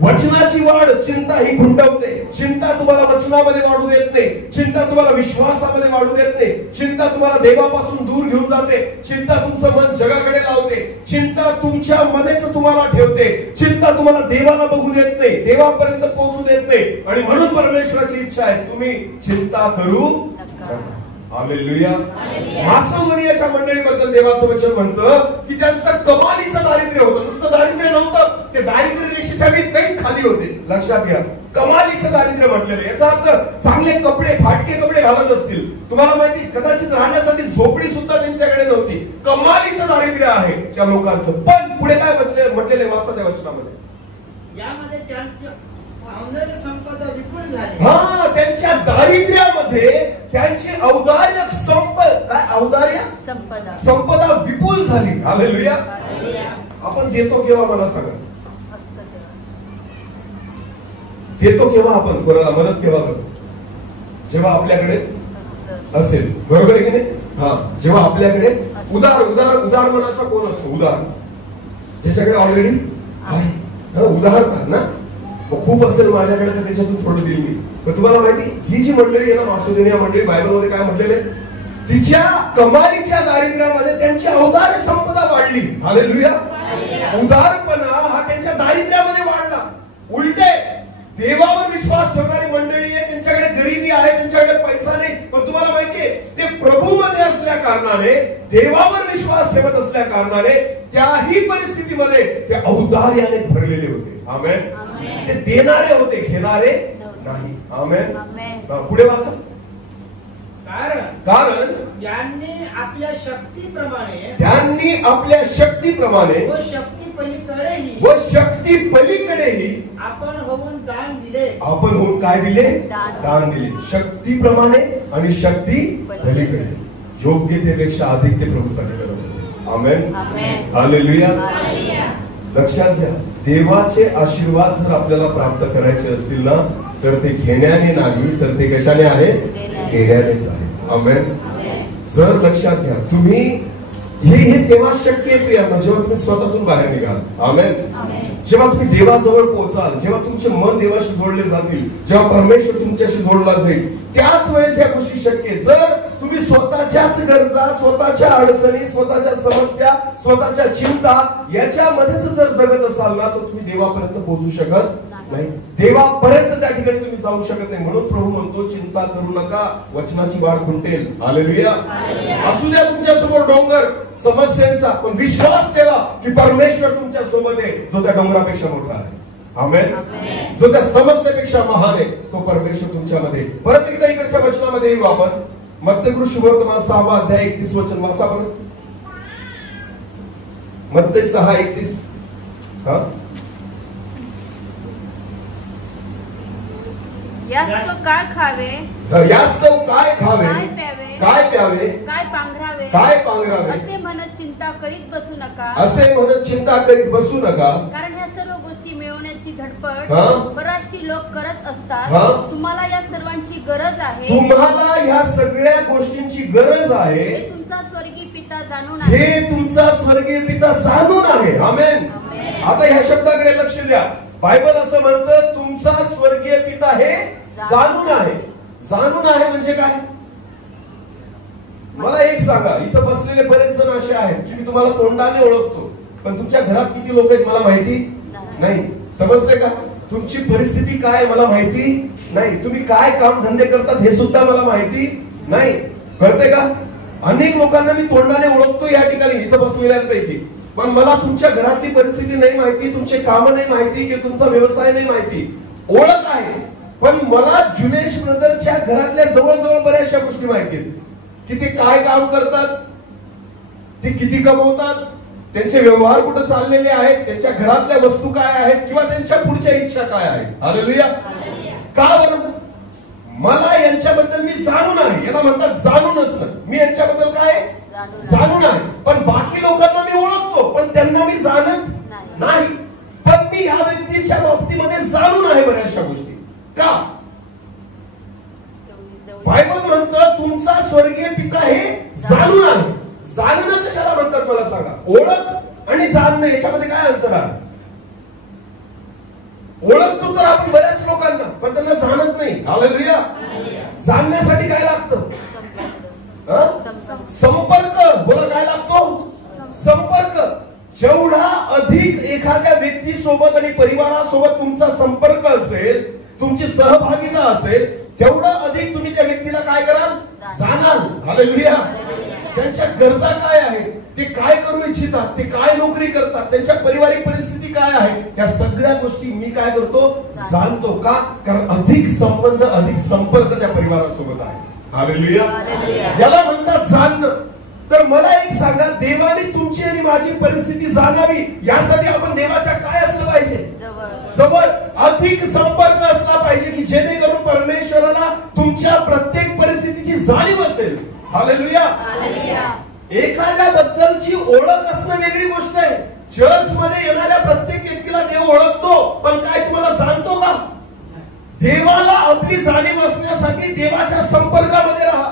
वचनाची वाढ, चिंता ही खुंटवते. चिंता तुम्हाला वचनामध्ये वाढू देत नाही, चिंता तुम्हाला विश्वासामध्ये वाढू देत नाही, चिंता तुम्हाला देवापासून दूर घेऊन जाते, चिंता तुमचं मन जगाकडे लावते, चिंता तुमच्या मध्येच तुम्हाला ठेवते, चिंता तुम्हाला देवाला बघू देत नाही, देवापर्यंत पोहोचू देत नाही. आणि म्हणून परमेश्वराची इच्छा आहे तुम्ही चिंता करू नका. हालेलुया. मासिदोनियाच्या मंडळीबद्दल देवाचं वचन म्हणतं की त्यांचं कमालीचं दारिद्र्य होतं. नुसतं दारिद्र्य नव्हतं, ते दारिद्र्य रेषेच्या काही खाली होते. लक्षात घ्या, कमालीचं दारिद्र्य म्हटलेलं. याचा अर्थ चांगले कपडे, फाटके कपडे घालत असतील. तुम्हाला माहिती, कदाचित राहण्यासाठी झोपडी सुद्धा त्यांच्याकडे नव्हती. कमालीचं दारिद्र्य आहे त्या लोकांचं. पण पुढे काय म्हटलेलं आहे वाचा त्या वचनामध्ये, यामध्ये त्यांची औदार्य संपदा विपुल झाली. त्यांच्या दारिद्र्यामध्ये त्यांची औदार्य औदार्य संपदा विपुल झाली. हालेलुया. आपण देतो केव्हा मला सांगा? देतो केव्हा? आपण कोणाला मदत केव्हा करतो? जेव्हा आपल्याकडे असेल. बरोबर आहे की नाही? जेव्हा आपल्याकडे उदार मनाचा कोण असतो? उदार, ज्याच्याकडे ऑलरेडी आहे. उदाहरणार्थ ना, खूप असेल माझ्याकडे तर त्याच्यातून थोडं देईल मी. पण तुम्हाला माहिती, ही जी मंडळी आहे ना, मासिदोनिया मंडळी, बायबलमध्ये काय म्हटलेले, तिच्या कमालीच्या दारिद्र्यामध्ये त्यांची औदार्य संपदा वाढली. हालेलुया. उदारपणा हा त्यांच्या दारिद्र्यामध्ये वाढला. उलटे देवावर विश्वास ठेवणारी मंडळी आहे, त्यांच्याकडे गरिबी आहे, त्यांच्याकडे पैसा नाही, पण तुम्हाला माहितीये ते प्रभूमध्ये असल्या कारणाने, देवावर विश्वास ठेवत असल्या कारणाने त्याही परिस्थितीमध्ये ते औदार्याने भरलेले होते. आमेन. ते देणारे होते, घेणारे नाही. आमेन. पुढे वाचा. कारण त्यांनी आपल्या शक्तीप्रमाणे व शक्ती पलीकडेही आपण होऊन दान दिले. आपण होऊन काय दिले? दान दिले. शक्तीप्रमाणे आणि शक्ती पलीकडे, योग्यतेपेक्षा अधिक ते प्रभूसाठी करत होते. आमेन. हालेलुया. लक्षात घ्या, देवाचे आशीर्वाद जर आपल्याला प्राप्त करायचे असतील ना, तर ते घेण्याने नाही, तर ते कशाने आहे? घेण्यानेच आहे. आमेन. जर लक्षात घ्या, तुम्ही हे तेव्हा शक्य आहे प्रियांनो, जेव्हा तुम्ही स्वतःतून बाहेर निघाल. आमेन. जेव्हा तुम्ही देवाजवळ पोहोचाल, जेव्हा तुमचे मन देवाशी जोडले जातील, जेव्हा परमेश्वर तुमच्याशी जोडला जाईल, त्याच वेळेस या गोष्टी शक्य आहे. जर तुम्ही स्वतःच्याच गरजा, स्वतःच्या अडचणी, स्वतःच्या समस्या, स्वतःच्या चिंता याच्यामध्येच जर जगत असाल ना, तर तुम्ही देवापर्यंत पोहोचू शकत नाही. देवापर्यंत त्या ठिकाणी तुम्ही जाऊ शकत नाही. म्हणून प्रभू म्हणतो, चिंता करू नका, वचनाची वाढ खुंटेल. हालेलुया. असू द्या तुमच्या समोर डोंगर समस्यांचा, पण विश्वास ठेवा की परमेश्वर तुमच्या सोबत आहे, जो त्या डोंगरापेक्षा मोठा आहे. आमेन. जो त्या समस्येपेक्षा महान आहे, तो परमेश्वर तुमच्यामध्ये. परत एकदा इकडच्या वचनामध्ये येऊ आपण. मत्तेय शुभवर्तमान 6 अध्याय 31 वचन वाचा आपण. मत्तेय 6:31. यास्तव काय खावे, यास्तव काय खावे, काय प्यावे, काय प्यावे, काय पांघरावे, काय पांघरावे, असे म्हणत चिंता करीत बसू नका. असे म्हणत चिंता करीत बसू नका. कारण ह्या सर्व गोष्टी मिळवण्याची धडपड हा? बराचशी लोक करत हा? असतात. तुम्हाला या सर्वांची गरज आहे. तुम्हाला ह्या सगळ्या गोष्टींची गरज आहे. हे तुमचा स्वर्गीय पिता जाणून आहे. हे तुमचा स्वर्गीय पिता जाणून आहे. आमेन. आता ह्या शब्दाकडे लक्ष द्या. बायबल असं म्हणतं तुमचा स्वर्गीय पिता हे जाणून आहे. जाणून आहे म्हणजे काय? मला एक सांगा, इथं बसलेले बरेच जण असे आहेत की मी तुम्हाला तोंडाने ओळखतो, पण तुमच्या घरात किती लोक आहेत मला माहिती नाही. समजते का? तुमची परिस्थिती काय मला माहिती नाही. तुम्ही काय काम धंदे करतात हे सुद्धा मला माहिती नाही. कळते का? अनेक लोकांना मी तोंडाने ओळखतो या ठिकाणी इथं बसलेल्यांपैकी, पण मला तुमच्या घरातली परिस्थिती नाही माहिती, तुमचे काम नाही माहिती, की तुमचा व्यवसाय नाही माहिती. ओळख आहे, पण मला जुनेश ब्रदरच्या घरातल्या जवळजवळ बऱ्याचशा गोष्टी माहिती आहेत, की ते काय काम करतात, ते किती कमवतात, त्यांचे व्यवहार कुठे चाललेले आहेत, त्यांच्या घरातल्या वस्तू काय आहेत, किंवा त्यांच्या पुढच्या इच्छा काय आहेत. हालेलुया. का बरं? मला यांच्याबद्दल मी जाणून आहे. याला म्हणतात जाणून असणं. मी यांच्याबद्दल काय जाणून आहे, पण बाकी लोकांना मी ओळखतो, पण त्यांना मी जाणत नाही. पण मी या व्यक्तीच्या बाबतीमध्ये जाणून आहे बऱ्याचशा गोष्टी. का? बायबल म्हणतं तुमचा स्वर्गीय पिता हे जाणून आहे. जाणणं कशाला म्हणतात मला सांगा? ओळख आणि जाणणं याच्यामध्ये काय अंतर आहे? ओळखतो तर आपण बऱ्याच लोकांना, पण त्यांना जाणत नाही. हालेलुया. जाणण्यासाठी काय लागतं? संपर्क. बोला, काय लागतो? संपर्क. जेवढा अधिक एखाद्या व्यक्तीसोबत आणि परिवारासोबत तुमचा संपर्क असेल, तुमची सहभागिता असेल, तेवढं अधिक तुम्ही त्या व्यक्तीला काय कराल? जाणाल. हालेलुया. त्यांच्या गरजा काय आहेत, ते काय करू इच्छितात, ते काय नोकरी करतात, त्यांच्या पारिवारिक परिस्थिती काय आहे, या सगळ्या गोष्टी मी काय करतो? जाणतो. का? कारण अधिक संबंध, अधिक संपर्क त्या परिवारासोबत आहे. हालेलुया. याला म्हणतात जाणणं. तर मला एक सांगा, देवाने तुमची आणि माझी परिस्थिती जाणावी यासाठी आपण देवाच्या काय असलं पाहिजे? जवळ. अधिक संपर्क असला पाहिजे, की जेणेकरून परमेश्वराला तुमच्या प्रत्येक परिस्थितीची जाणीव असेल. हालेलुया. एखाद्या बद्दलची ओळख असणं वेगळी गोष्ट आहे. चर्च मध्ये येणाऱ्या प्रत्येक व्यक्तीला देव ओळखतो, पण काय तुम्हाला जाणतो का? देवाला आपली जाणीव असण्यासाठी देवाच्या संपर्कामध्ये राहा.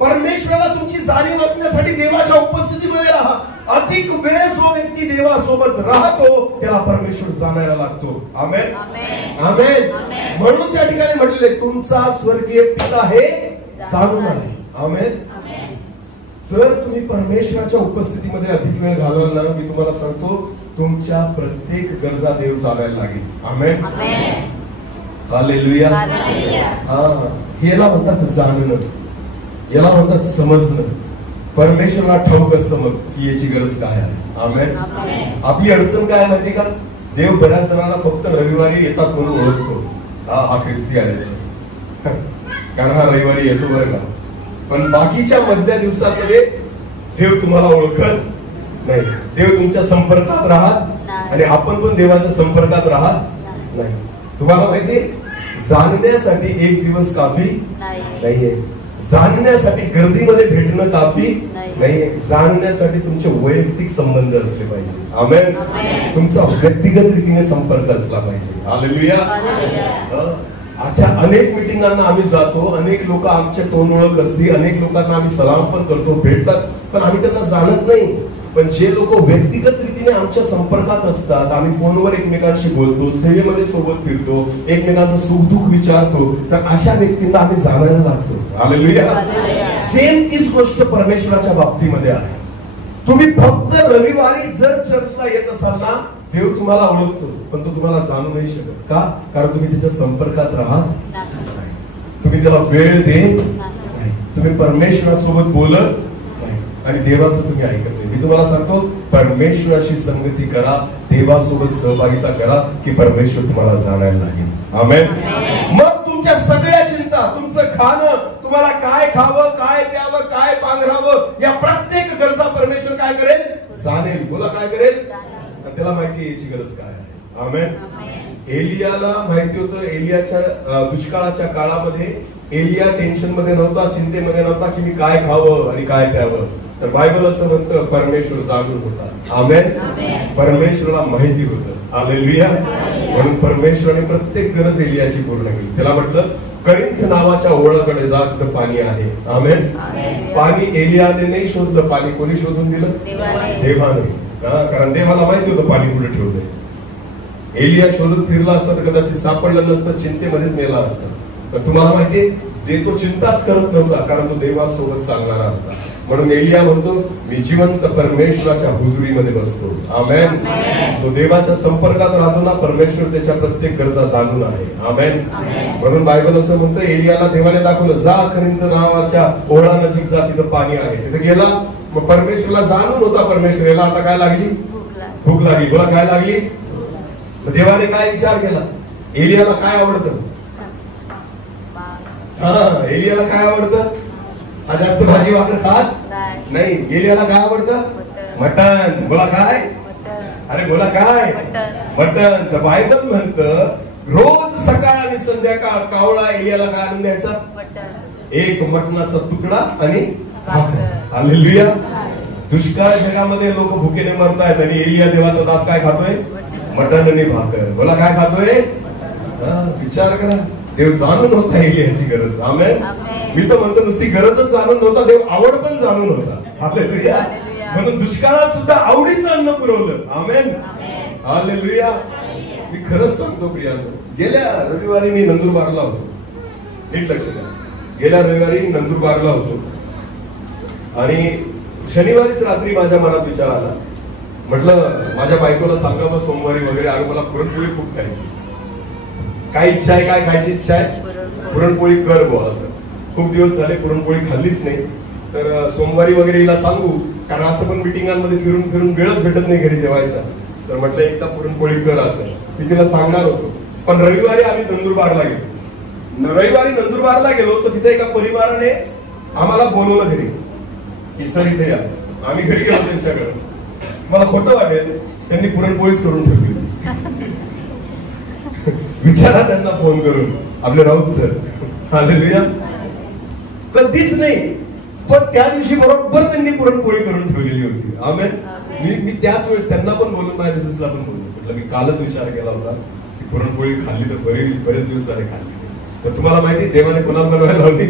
परमेश्वराला तुमची जाणीव असण्यासाठी देवाच्या उपस्थितीमध्ये राहा. अधिक वेळ जो व्यक्ती देवासोबत राहतो त्याला परमेश्वर जाणायला लागतो. आमेन. आमेन. म्हणून त्या ठिकाणी म्हटलेले तुमचा स्वर्गीय पिता हे जाणून आहे. आमेन. जर तुम्ही परमेश्वराच्या उपस्थितीमध्ये अधिक वेळ घालवला ना, मी तुम्हाला सांगतो तुमच्या प्रत्येक गरजा देव जाणायला लागेल. आमेन. हालेलुया. याला म्हणतात जाणणं, याला म्हणतात समजणं. परमेश्वराला ठाऊक असतं मग की याची गरज काय आहे. आमेन. आपली अडचण काय माहिती का? देव बऱ्याच जणांना फक्त रविवारी येतात म्हणून ओळखतो. हा ख्रिस्ती आहे कारण हा रविवारी येतो बरं का, पण बाकीच्या मधल्या दिवसामध्ये देव तुम्हाला ओळखत नाही. देव तुमच्या संपर्कात राहत आणि आपण पण देवाच्या संपर्कात राहत नाही. तुम्हाला माहिती, जाणण्यासाठी एक दिवस काफी नाहीये. जाणण्यासाठी गर्दीमध्ये भेटणं काफी नाहीये. जाणण्यासाठी तुमचे वैयक्तिक संबंध असले पाहिजे. आमेन. तुमचा व्यक्तिगत रीतीने संपर्क असला पाहिजे. हालेलुया. अच्छा, अनेक मिटिंगांना आम्ही जातो, अनेक लोक आमच्या तोंड ओळख असते, अनेक लोकांना आम्ही सलाम पण करतो, भेटतात, पण आम्ही त्यांना जाणत नाही. पण जे लोक व्यक्तिगत रीतीने आमच्या संपर्कात असतात, आम्ही फोनवर एकमेकांशी बोलतो, सेवेमध्ये सोबत फिरतो, एकमेकांचं सुखदुःख विचारतो, तर अशा व्यक्तींना आम्ही जाणायला लागतो. हालेलुया. सेम तीच गोष्ट परमेश्वराच्या बाबतीमध्ये आहे. तुम्ही फक्त रविवारी जर चर्चला येत असाल ना, देव तुम्हाला ओळखतो, पण तो तुम्हाला जाणू नाही शकत. का? कारण तुम्ही त्याच्या संपर्कात राहत नाही, तुम्ही त्याला वेळ देत नाही, तुम्ही परमेश्वरासोबत बोलत नाही आणि देवाचं तुम्ही ऐकत नाही. मी तुम्हाला सांगतो, परमेश्वराशी संगती करा, देवासोबत सहभागिता करा, की परमेश्वर तुम्हाला जाणायला लागेल. आमेन. मग तुमच्या सगळ्या चिंता, तुमचं खाणं, तुम्हाला काय खावं, काय प्यावं, काय पांघरावं, या प्रत्येक गरजा परमेश्वर काय करेल? जाणेल. बोला, काय करेल? त्याला माहिती याची गरज काय आहे. आमेन. एलियाला माहिती होतं, एलियाच्या दुष्काळाच्या काळामध्ये एलिया टेन्शन मध्ये नव्हता, चिंतेमध्ये नव्हता की मी काय खावं आणि काय प्यावं. तर बायबल असं म्हणतं परमेश्वर जागून होता. आमेन. परमेश्वराला माहिती होतं. हालेलुया. म्हणून परमेश्वराने प्रत्येक गरज एलियाची पूर्ण केली. त्याला म्हटलं करिंथ नावाच्या ओळाकडे जा, तिथं पाणी आहे. आमेन. पाणी एलियाने नाही शोधलं, पाणी कोणी शोधून दिलं? देवाने. कारण देवाला माहिती होतं पाणी कुठे ठेवलंय. एलिया शोधून फिरला असता तर कदाचित सापडलं नसतं, चिंतेमध्येच मेला असता. तर तुम्हाला माहितीये ते तो चिंताच करत नव्हता, कारण तो देवासोबत चालणारा होता. म्हणून एलिया म्हणतो मी जिवंत परमेश्वराच्या हुजुरीमध्ये बसतो. आमेन. जो देवाच्या संपर्कात राहतो ना, परमेश्वर त्याच्या प्रत्येक गरजा जाणून आहे. आमेन. म्हणून बायबल असं म्हणतं एलियाला देवाने दाखवलं जा करिंथ नावाच्या ओढा नजीक जा, तिथं पाणी आहे. तिथे गेला, मग परमेश्वरला जाणून होता परमेश्वराला आता काय लागली? भूक लागली. बोला काय लागली? देवाने काय विचार केला? एलियाला काय आवडतं? एलियाला काय आवडतं? जास्त भाजी भाकर खात नाही. एलियाला काय आवडतं? मटण. बोला काय? अरे बोला काय? मटण. तर बायबल म्हणतं रोज सकाळ आणि संध्याकाळ कावळा एलियाला काय आणून द्यायचा? एक मटणाचा तुकडा आणि हालेलुया. दुष्काळ जगामध्ये लोक भुकेने मरतायत आणि एलिया देवाचा दास काय खातोय? मटण आणि भाकर. बोला काय खातोय? विचार करा. देव जाणून होता एलियाची गरज. आमेन. मी तर म्हणतो नुसती गरजच जाणून नव्हता, देव आवड पण जाणून होता. हालेलुया. म्हणून दुष्काळात सुद्धा आवडीचं अन्न पुरवलं. आमेन. हालेलुया. मी खरंच सांगतो प्रियांनो, गेल्या रविवारी मी नंदुरबारला होतो. नीट लक्ष द्या. गेल्या रविवारी नंदुरबारला होतो आणि शनिवारीच रात्री माझ्या मनात विचार आला. म्हटलं माझ्या बायकोला सांगावं सोमवारी वगैरे, अगं मला पुरणपोळी खूप खायची. काय इच्छा आहे? काय खायची इच्छा आहे? पुरणपोळी कर बुवा. असं खूप दिवस झाले पुरणपोळी खाल्लीच नाही. तर सोमवारी वगैरे हिला सांगू, कारण असं पण मिटिंगांमध्ये फिरून फिरून वेळच भेटत नाही घरी जेवायचा. तर म्हटलं एकदा पुरणपोळी कर असं मी तिला सांगणार होतो. पण रविवारी आम्ही नंदुरबारला गेलो. रविवारी नंदुरबारला गेलो तर तिथे एका परिवाराने आम्हाला बोलवलं घरी की सर इथे या. आम्ही घरी गेलो त्यांच्याकडे. मला खोटं वाटेल, त्यांनी पुरणपोळीच करून ठेवली. विचारा त्यांना फोन करून, आपले राऊत सर. हालेलुया. कधीच नाही, पण त्या दिवशी बरोबर त्यांनी पुरणपोळी करून ठेवलेली होती. आमेन. मी त्याच वेळेस त्यांना पण बोलून माझ्या मिसेसला पण बोललो. म्हटलं मी कालच विचार केला होता की पुरणपोळी खाल्ली तर बरेच दिवस झाले खाल्ली. तर तुम्हाला माहिती देवाने कोणाला बनवायला लावली?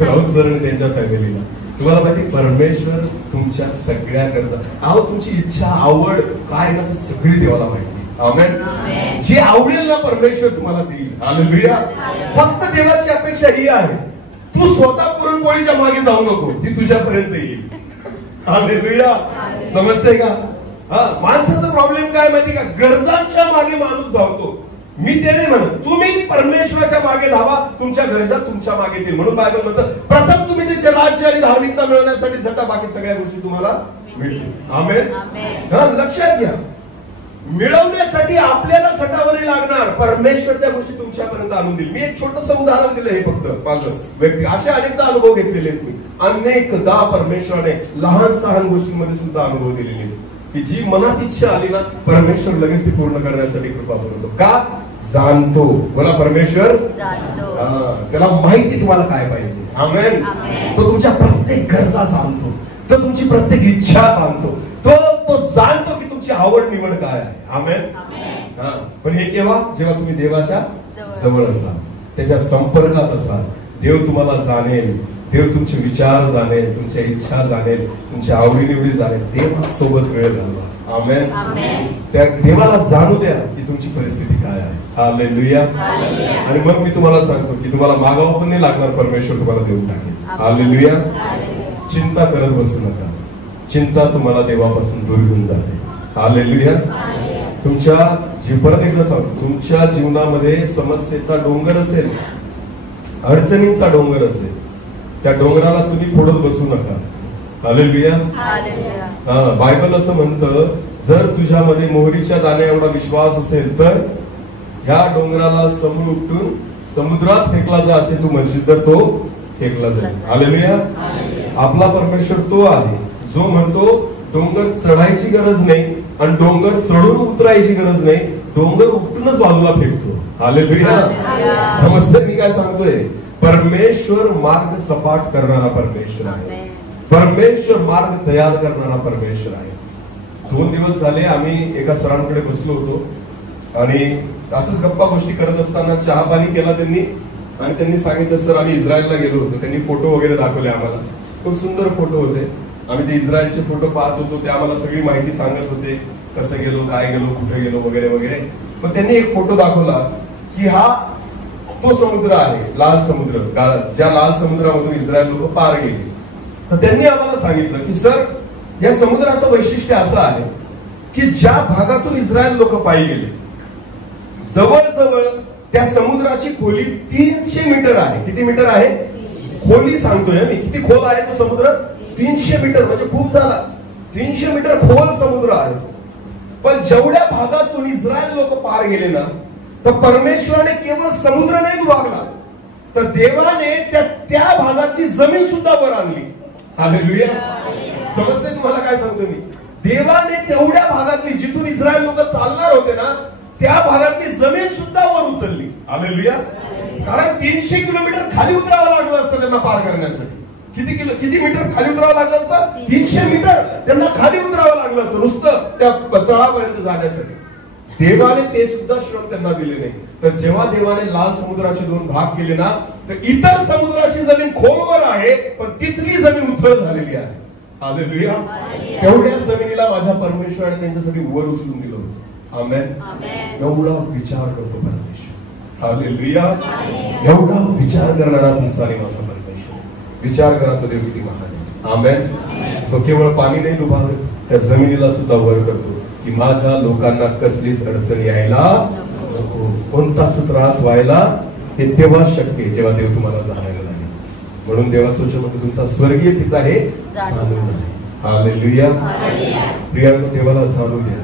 राऊत सर आणि त्यांच्या फॅमिलीला. तुम्हाला माहिती परमेश्वर तुमच्या सगळ्या गरजा, अहो तुमची इच्छा आवड काय ना ती सगळी देवाला माहिती. आमेन. जे आवडेल ना परमेश्वर तुम्हाला देईल. हालेलुया. फक्त देवाची अपेक्षा ही आहे, तू स्वतः पुरणपोळीच्या मागे जाऊ नको, ती तुझ्यापर्यंत येईल. हालेलुया. समजते का? माणसाचा प्रॉब्लेम काय माहिती का? गरजांच्या मागे माणूस धावतो. मी ते नाही म्हणत, तुम्ही परमेश्वराच्या मागे धावा, तुमच्या गरजा तुमच्या मागे येतील. म्हणून बायबल म्हणतं प्रथम तुम्ही त्याचे राज्य आणि धार्मिकता मिळवण्यासाठी झटा, बाकी सगळ्या गोष्टी तुम्हाला मिळतील. आमेन. लक्षात घ्या, मिळवण्यासाठी आपल्याला सटावणे लागणार, परमेश्वर त्या गोष्टी तुमच्यापर्यंत आणून देईल. मी एक छोटंसं उदाहरण दिलं, हे फक्त माझं व्यक्ती. असे अनेकदा अनुभव घेतलेले आहेत मी. अनेकदा परमेश्वराने लहान सहान गोष्टींमध्ये सुद्धा अनुभव दिलेले आहेत की जी मनात इच्छा आली ना, परमेश्वर लगेच ती पूर्ण करण्यासाठी कृपा करतो. का? जाणतो. बोला परमेश्वर त्याला माहिती तुम्हाला काय पाहिजे. आमेन. तो तुमच्या प्रत्येक गरजा जाणतो, तो तुमची प्रत्येक इच्छा जाणतो, तो जाणतो की तुमची आवड निवड काय आहे. आमेन. पण हे केव्हा? जेव्हा तुम्ही देवाच्या जवळ असाल, त्याच्या संपर्कात असाल. देव तुम्हाला जाणेल, देव तुमचे विचार जाणेल, तुमच्या इच्छा जाणेल, तुमच्या आवडीनिवडी जाणेल. देवासोबत वेळ घालवा. आमेन. त्या देवाला जाणू द्या की तुमची परिस्थिती काय आहे. हालेलुया. आणि मग मी तुम्हाला सांगतो की तुम्हाला मागावं पण नाही लागणार, परमेश्वर तुम्हाला देऊन टाकेल. हालेलुया. चिंता करत बसू नका. चिंता तुम्हाला देवापासून दूर घेऊन जाते. हालेलुया. तुमच्या परत एकदा सांगतो, तुमच्या जीवनामध्ये समस्येचा डोंगर असेल, अडचणींचा डोंगर असेल, त्या डोंगराला तुम्ही फोडत बसू नका. हालेलुया. बायबल असं म्हणतं, जर तुझ्यामध्ये मोहरीच्या दाण्या एवढा विश्वास असेल तर ह्या डोंगराला समूळ उपटून समुद्रात फेकला जा असे तू म्हणशील तर तो फेकला जाईल. हालेलुया. आपला परमेश्वर तो आहे जो म्हणतो डोंगर चढायची गरज नाही आणि डोंगर चढून उतरायची गरज नाही, डोंगर उपटूनच बाजूला फेकतो. हालेलुया. समजतंय मी काय सांगतोय? परमेश्वर मार्ग सपाट करणारा परमेश्वर आहे. परमेश्वर मार्ग तयार करणारा परमेश्वर आहे. 2 दिवस झाले आम्ही एका सरांकडे बसलो होतो आणि असंच गप्पा गोष्टी करत असताना चहा पाणी केला त्यांनी आणि त्यांनी सांगितलं, सर आम्ही इस्रायलला गेलो होतो. त्यांनी फोटो वगैरे दाखवले आम्हाला. खूप सुंदर फोटो होते. आम्ही ते इस्रायलचे फोटो पाहत होतो. ते आम्हाला सगळी माहिती सांगत होते, कसं गेलो, काय गेलो, कुठे गेलो वगैरे वगैरे. मग त्यांनी एक फोटो दाखवला की हा तो समुद्र आहे, लाल समुद्र, ज्या लाल समुद्रामधून इस्रायल लोक पार गेले. तर त्यांनी आम्हाला सांगितलं की सर या समुद्राचं वैशिष्ट्य असं आहे की ज्या भागातून इस्रायल लोक पायी गेले जवळजवळ त्या समुद्राची खोली 300 मीटर आहे. किती मीटर आहे? खोली सांगतोय मी. किती खोल आहे तो समुद्र? 300 मीटर. म्हणजे खूप झाला. 300 मीटर खोल समुद्र आहे. पण जेवढ्या भागातून इस्रायल लोक पार गेले ना, तर परमेश्वराने केवळ समुद्र नाही दुभागला, तर देवाने त्या भागातली जमीन सुद्धा वर आणली. हालेलुया. समजते तुम्हाला काय सांगतो मी? देवाने तेवढ्या भागातली, जिथून इस्रायल लोक चालणार होते ना, त्या भागातली जमीन सुद्धा वर उचलली. हालेलुया. कारण 300 किलोमीटर खाली उतरावं लागलं असतं त्यांना पार करण्यासाठी. किती मीटर खाली उतरावं लागलं असतं? 300 मीटर त्यांना खाली उतरावं लागलं असतं नुसतं त्या तळापर्यंत जाण्यासाठी. देवाने ते सुद्धा श्रम त्यांना दिले नाही. तर जेव्हा देवाने लाल समुद्राचे 2 भाग केले ना, तर इतर समुद्राची जमीन खोलवर आहे, पण तिथली जमीन उथळ झालेली आहे. हालेलुया. तेवढ्या जमिनीला माझ्या परमेश्वराने त्यांच्यासाठी वर उचलून दिलं होतं. आमेन. एवढा विचार करतो परमेश्वर. हालेलुया. एवढा विचार करणारा तुमचा आणि माझा परमेश्वर. विचार करा तो देव किती महान आहे. आमेन. सो केवळ पाणी नाही दुभावत, त्या जमिनीला सुद्धा वर करतो की माझ्या लोकांना कसलीच अडचण यायला नको, कोणताच त्रास व्हायला. हे तेव्हा शक्य आहे जेव्हा देव तुम्हाला जाणायला लागेल. म्हणून देवाचं वचन म्हणतो तुमचा स्वर्गीय पिता हे जाणून आहे. हालेलुया. प्रियांनो, देवाला जाणून घ्या.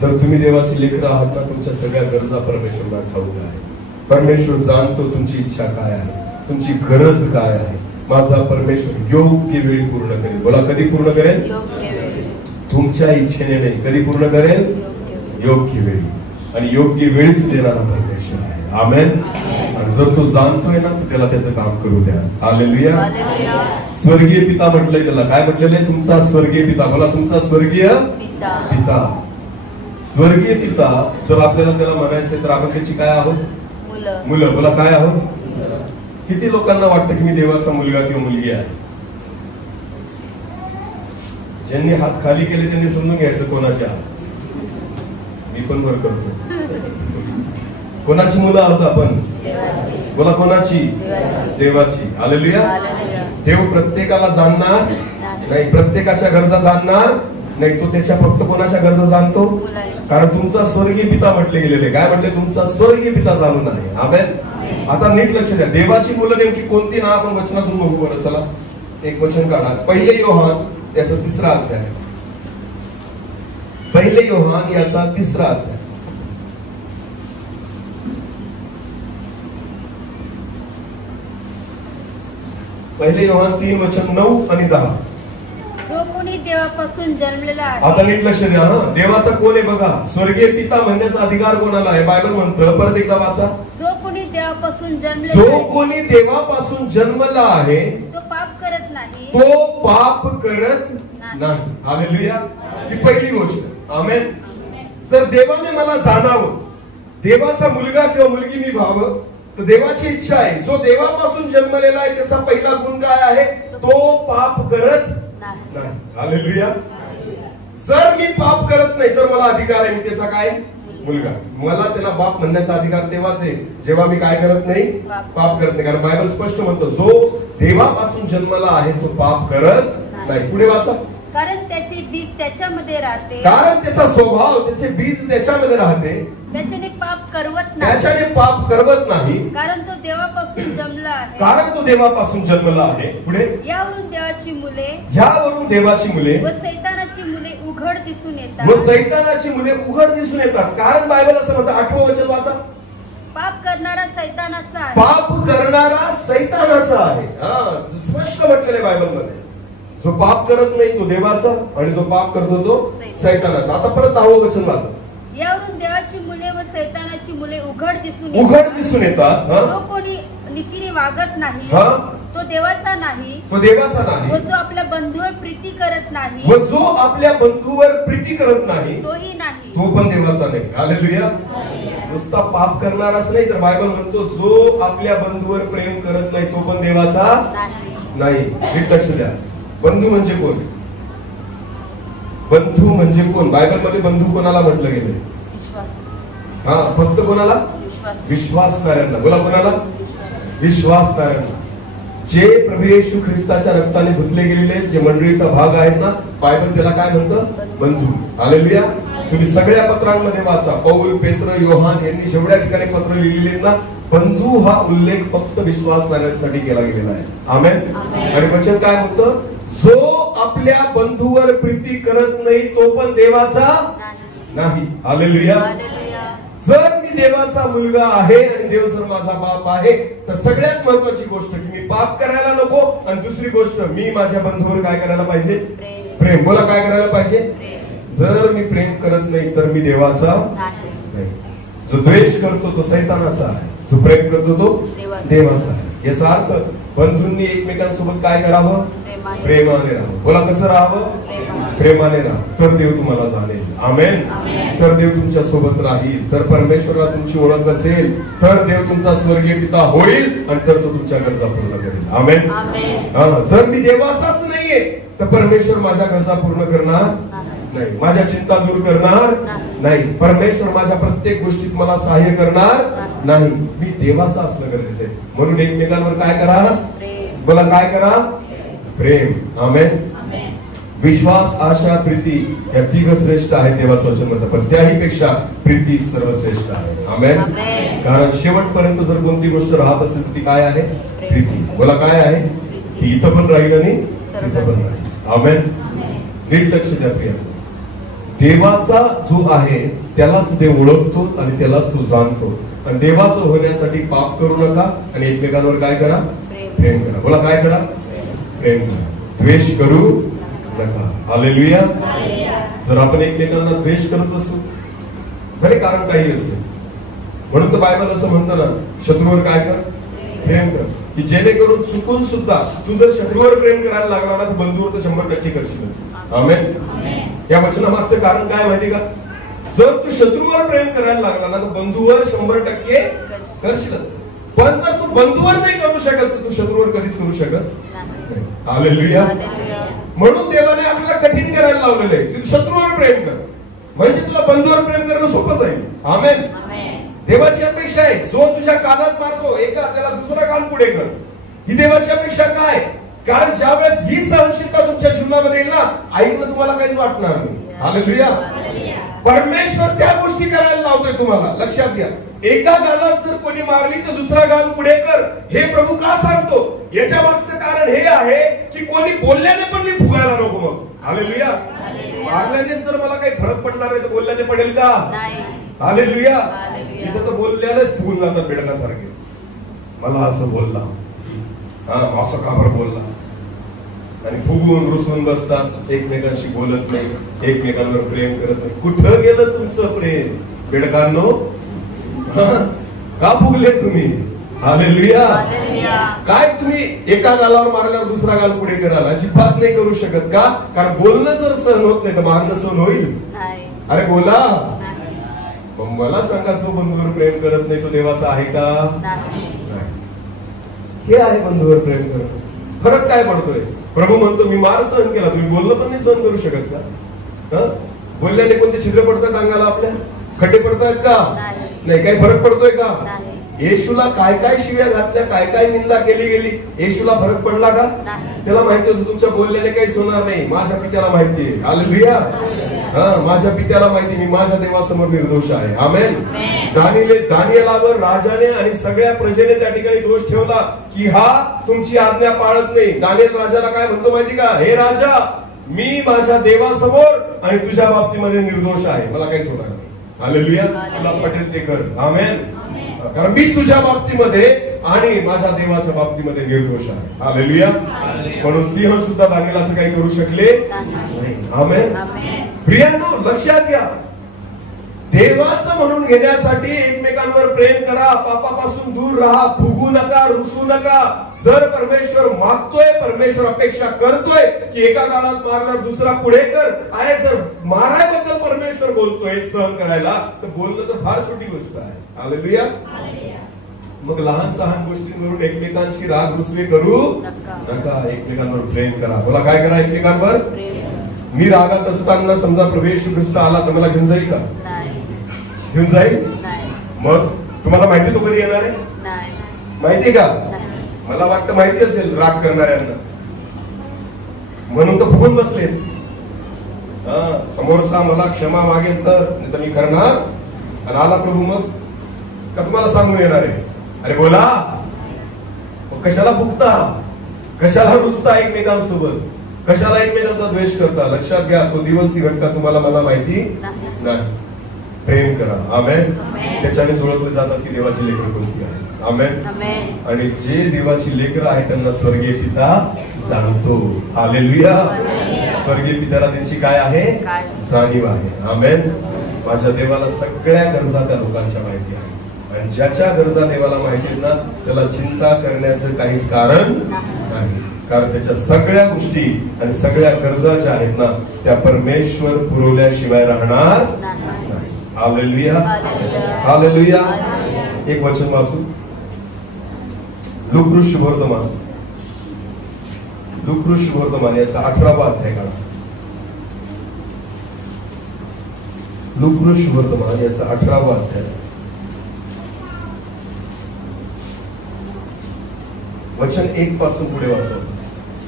जर तुम्ही देवाची लेकरं आहात ना, तुमच्या सगळ्या गरजा परमेश्वराला ठाऊक आहे. परमेश्वर जाणतो तुमची इच्छा काय आहे, तुमची गरज काय आहे. माझा परमेश्वर योग्य वेळी पूर्ण करेल. बोला, कधी पूर्ण करेल? तुमच्या इच्छेने नाही, कधी पूर्ण करेल? योग्य वेळी. आणि योग्य वेळीच देणारा परमेश्वर आहे. आमेन. आणि जर तो जाणतोय ना, तर त्याला त्याचं काम करू द्या. हालेलुया. स्वर्गीय पिता म्हटलंय त्याला. काय म्हटलेलं आहे? तुमचा स्वर्गीय पिता. बोला, तुमचा स्वर्गीय पिता. स्वर्गीय पिता जर आपल्याला त्याला म्हणायचंय तर आपण त्याची काय आहोत? मुलं. बोला, काय आहोत? किती लोकांना वाटतं की मी देवाचा मुलगा किंवा मुलगी आहे? ज्यांनी हात खाली केले त्यांनी समजून घ्यायचं कोणाचे आहात. मी पण वर करतो. कोणाची मुलं आहोत आपण? बोला, कोणाची? देवाची. हालेलुया. देव प्रत्येकाला जाणणार नाही, प्रत्येकाच्या गरजा जाणणार नाही. तो त्याच्या फक्त कोणाच्या गरजा जाणतो? कारण तुमचा स्वर्गीय पिता म्हटले गेलेले. काय म्हटले? तुमचा स्वर्गीय पिता जाणून आहे. आमेन. आता नीट लक्ष द्या. देवाची मुलं नेमकी कोणती ना आपण वचनातून बघू. बरं, चला एक वचन काढा. 1 योहान याचा 3रा अध्याय. 1 योहान याचा 3रा अध्याय. 1 योहान 3 वचन 9 आणि 10. जो कोणी देवापासून जन्मलेला आहे. आता नीट लक्ष द्या. देवाचा कोण आहे बघा. स्वर्गीय पिता म्हणण्याचा अधिकार कोणाला आहे? बायबल म्हणतं. परत एकदा वाचा. जो कोणी देवापासून जन्मलेला जो कोणी देवापासून जन्मला आहे तो पाप करत नाही. तो पाप करत नाही. हालेलुया. ही पहिली गोष्ट. आमेन. जर देवाने मला जाणावं, देवाचा मुलगा किंवा मुलगी मी व्हावं, तर देवाची इच्छा आहे. जो देवापासून जन्मलेला आहे त्याचा पहिला गुण काय आहे? तो पाप करत नाही. हालेलुया. जर मी पाप करत नाही तर मला अधिकार आहे, मी त्याचा काय? मुलगा. मला त्याला बाप म्हणण्याचा अधिकार तेव्हाच आहे जेव्हा मी काय करत नाही? पाप करत नाही. कारण बायबल स्पष्ट म्हणतो जो देवापासून जन्मला आहे तो पाप करत नाही. पुढे वाचा. कारण त्याचे बीज त्याच्यामध्ये राहते. कारण त्याचा स्वभाव, त्याचे बीज त्याच्यामध्ये राहते. त्याच्याने पाप करवत नाही. त्याच्याने पाप करवत नाही. कारण तो देवापासून जन्मला आहे. कारण तो देवापासून जन्मला आहे. पुढे. यावरून देवाची मुले, यावरून देवाची मुले व सैतानाची मुले उघड दिसून येतात. व सैतानाची मुले उघड दिसून येतात. कारण बायबल असं म्हणतं. 8वं वचन वाचा. पाप करणारा सैतानाचा आहे. पाप करणारा सैतानाचा आहे. स्पष्ट म्हटलेलं आहे बायबल मध्ये. जो पाप करत नाही तो देवाचा आणि जो पाप करतो तो सैतानाचा. आता परत 10वं वचन वाचा. यावरून देवाची मुले सैतानाची मुले उघड दिसून दिसून येतात. जो कोणी नीतीने वागत नाही हा? तो देवाचा नाही तो देवाचा नाही. व जो आपल्या बंधूवर प्रीती करत नाही व जो आपल्या बंधूवर प्रीती करत नाही तोही नाही. तो पण देवाचा नाही. हालेलुया. नुसता पाप करणाराच नाही, तर बायबल म्हणतो जो आपल्या बंधूवर प्रेम करत नाही तो पण देवाचा नाही. नीट लक्ष द्या. बंधू म्हणजे कोण? बंधू म्हणजे कोण? बायबल मध्ये बंधू कोणाला म्हटलं गेलं? हा, फक्त कोणाला? विश्वासणाऱ्यांना. बोला, कोणाला? विश्वासणाऱ्यांना. जे प्रभू येशू ख्रिस्ताच्या रक्ताने धुतले गेलेले जे मंडळीचा भाग आहेत ना, बायबल त्याला काय म्हणतं? बंधू. हालेलुया. तुम्ही सगळ्या पत्रांमध्ये वाचा, पौल, पेत्र, योहान यांनी जेवढ्या ठिकाणी पत्र लिहिलेले ना, बंधू हा उल्लेख फक्त विश्वासणाऱ्यांसाठी केला गेलेला आहे. आमेन. आणि वचन काय म्हणतं? जो आपल्या बंधूवर प्रीती करत नाही तो पण देवाचा नाही. हालेलुया. जर मी देवाचा मुलगा आहे आणि देव जर माझा बाप आहे, तर सगळ्यात महत्वाची गोष्ट की मी पाप करायला नको, आणि दुसरी गोष्ट मी माझ्या बंधूवर काय करायला पाहिजे? प्रेम. बोला, काय करायला पाहिजे? जर मी प्रेम करत नाही तर मी देवाचा नाही. जो द्वेष करतो तो सैतानाचा आहे, जो प्रेम करतो तो देवाचा आहे. याचा अर्थ बंधूंनी एकमेकांसोबत काय करावं? प्रेमाने राहावं. बोला, कसं राहावं? प्रेमाने राहा. तर देव तुम्हाला जाणेल. आमेन. तर देव तुमच्या सोबत राहील. तर परमेश्वराला तुमची ओळख असेल तर देव तुमचा स्वर्गीय पिता होईल आणि तर तो तुमच्या गरजा पूर्ण करेल. आमेन. जर मी देवाचाच नाहीये तर परमेश्वर माझ्या गरजा पूर्ण करणार नाही, माझ्या चिंता दूर करणार नाही, परमेश्वर माझ्या प्रत्येक गोष्टीत मला सहाय्य करणार नाही. मी देवाचा असणं गरजेचं आहे. म्हणून एकमेकांवर काय करा? बोला, काय करा? प्रेम. आमेन. विश्वास, आशा, प्रीती या तिघ श्रेष्ठ आहेत देवाचं वचन म्हणतं, पण त्याही पेक्षा प्रीती सर्वश्रेष्ठ आहे. आमेन. कारण शेवटपर्यंत जर कोणती गोष्ट राहत असेल ती काय आहे? प्रीती. बोला, काय आहे? ती इथं पण राहील आणि तिथं पण राहील. आमेन. नीट लक्ष द्या प्रिय. देवाचा जो आहे त्यालाच देव ओळखतो आणि त्यालाच तो जाणतो. आणि देवाचं होण्यासाठी पाप करू नका आणि एकमेकांवर काय करा? प्रेम करा. बोला, काय करा? प्रेम करा. द्वेष करू नका. हालेलुया. जर आपण एकमेकांना द्वेष करत असू, भले कारण काही असेल, म्हणून तर बायबल असं म्हणतं ना, शत्रूवर काय कर? प्रेम कर. की जेणेकरून चुकून सुद्धा तू जर शत्रूवर प्रेम करायला लागला ना तर बंधूवर तर 100% करशील. आमेन. या वचनामागचं कारण काय माहिती का? जर तू शत्रूवर प्रेम करायला लागला ना तर बंधूवर 100% करशील. पण जर तू बंधूवर नाही करू शकत तर तू शत्रूवर कधीच करू शकत नाही. हालेलुया. म्हणून देवाने आपल्याला कठीण करायला लावलेलं आहे. तू शत्रूवर प्रेम कर म्हणजे तुला बंधूवर प्रेम करणं सोपं जाईल. आमेन. देवाची अपेक्षा आहे जो तुझ्या कानात मारतो एका त्याला दुसरा कान पुढे कर. ही देवाची अपेक्षा काय? कारण ज्या वेळेस ही सहनशीलता तुमच्या जीवनामध्ये येईल ना, ऐकणं तुम्हाला काहीच वाटणार नाही. हालेलुया. परमेश्वर त्या गोष्टी करायला लावतोय तुम्हाला. लक्षात घ्या. एका गालात जर कोणी मारली तर दुसरा गाल पुढे कर, हे प्रभू का सांगतो? याच्या मागचं कारण हे आहे की कोणी बोलल्याने पण मी फुगायला नको. मग हालेलुया. मारल्याने जर मला काही फरक पडणार नाही तर बोलल्याने पडेल का? हालेलुया. इथं तर बोलल्यानेच फुगून जातात बेडकासारखे. मला असं बोलला, असं का बरं बोलला, आणि फुगून रुसून बसतात, एकमेकांशी बोलत नाही, एकमेकांवर प्रेम करत नाही. कुठं गेलं तुमचं प्रेम बेडकांनो? का फुगले तुम्ही? हालेलुया. काय तुम्ही एका गालावर मारल्यावर दुसरा गाल पुढे कराल? अजिबात नाही करू शकत. का? कारण बोलणं जर सहन होत नाही तर मारणं सहन होईल? अरे बोला. मला सांगा, जो बंधूवर प्रेम करत नाही तो देवाचा आहे का? नाही. हे आहे बंधूवर प्रेम करणं. फरक काय पडतोय? प्रभू म्हणतो मी मार सहन केला, तुम्ही बोलणं पण नाही सहन करू शकत का? बोलल्याने कोणते छिद्र पडतात अंगाला? आपल्या खड्डे पडतायत का? नाही. काही फरक पडतोय का? येशूला काय काय शिव्या घातल्या, काय काय निंदा केली गेली, येशूला फरक पडला का? त्याला माहिती होतं तुमच्या बोलल्याने काहीच होणार नाही. माझ्या पित्याला माहिती आहे. हालेलुया. माझ्या पित्याला माहिती, मी माझ्या देवासमोर निर्दोष आहे. आमेन. दानिएलावर राजाने आणि सगळ्या प्रजेने त्या ठिकाणी दोष ठेवला की हा तुमची आज्ञा पाळत नाही. दानिएल राजाला काय म्हणतो माहिती का? हे राजा, मी माझ्या देवासमोर आणि तुझ्या बाबतीमध्ये निर्दोष आहे, मला काहीच होणार नाही. हालेलुया. तुला पटेल ते कर. आमेन. कारण मी तुझ्या बाबतीमध्ये आणि माझ्या देवाच्या बाबतीमध्ये निर्दोष आहे. हालेलुया. म्हणून सिंह सुद्धा दानिएलाचं काही करू शकले नाही. आमेन. प्रियांनो, लक्षात घ्या, देवाचं म्हणून घेण्यासाठी एकमेकांवर प्रेम करा, पापापासून दूर राहा, फुगू नका, रुसू नका. जर परमेश्वर मागतोय, परमेश्वर अपेक्षा करतोय की एका काळात मारणार दुसरा पुढे कर, आणि जर मारायबद्दल परमेश्वर बोलतोय सहन करायला, तर बोलणं तर फार छोटी गोष्ट आहे. हालेलुया. मग लहान सहान गोष्टींवरून एकमेकांशी राग रुसवे करू नका, एकमेकांवर प्रेम करा. बोला, काय करा? एकमेकांवर. मी रागात असताना समजा प्रभू येशू ख्रिस्त आला तर मला घेऊन जाईल का? घेऊन जाईल? मग तुम्हाला माहिती तो कधी येणार आहे? माहिती का? मला वाटतं माहिती असेल राग करणाऱ्यांना, म्हणून तर फुगून बसले. समोरचा मला क्षमा मागेल तर, नाही तर मी करणार. आणि आला प्रभू मग का तुम्हाला सांगून येणार आहे? अरे बोला, कशाला फुगता, कशाला रुसता एकमेकांसोबत, कशाला एकमेकांचा द्वेष करता? लक्षात घ्या, तो दिवस ती घटका तुम्हाला मला माहिती नाही. प्रेम करा. आमेन. त्याच्याने ओळखले जातात की देवाची लेकरं कोणती आहे. आमेन. आणि जे देवाची लेकरं आहेत त्यांना स्वर्गीय पिता जाणतो. हालेलुया. स्वर्गीय पित्याला त्यांची काय आहे? जाणीव आहे. आमेन. माझ्या देवाला सगळ्या गरजा त्या लोकांच्या माहिती आहे, आणि ज्याच्या गरजा देवाला माहिती ना त्याला चिंता करण्याचं काहीच कारण नाही. कारण त्याच्या सगळ्या गोष्टी आणि सगळ्या गरजा ज्या आहेत ना त्या परमेश्वर पुरवल्याशिवाय राहणार नाही. हालेलुया. हालेलुया. एक वचन वाचू. लूका शुभवर्तमान, लूका शुभवर्तमान याचा 18वा अध्याय काढा. लूका शुभवर्तमान याचा 18वा अध्याय, वचन 1 पासून पुढे वाचू.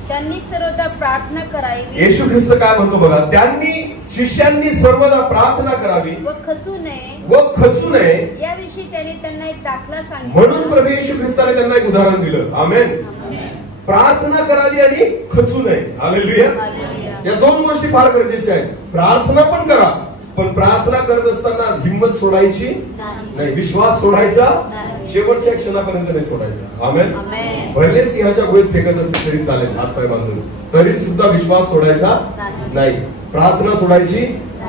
त्यांनी सर्वदा प्रार्थना करावी. येशू ख्रिस्त काय म्हणतो बघा, त्यांनी शिष्यांनी सर्वदा प्रार्थना करावी व खचू नये याविषयी त्याने त्यांना एक दाखला सांगितला. म्हणून प्रभू येशू ख्रिस्ताने त्यांना एक उदाहरण दिलं. आमेन. प्रार्थना करावी आणि खचू नये. हालेलुया. या दोन गोष्टी फार गरजेच्या आहेत. प्रार्थना पण करा, पण प्रार्थना करत असताना हिंमत सोडायची नाही, विश्वास सोडायचा शेवटच्या क्षणापर्यंत नाही सोडायचा. आमेन. भले सिंहाच्या गुहेत फेकत असते तरी चालेल, हात पाय बांधून, तरी सुद्धा विश्वास सोडायचा नाही, प्रार्थना सोडायची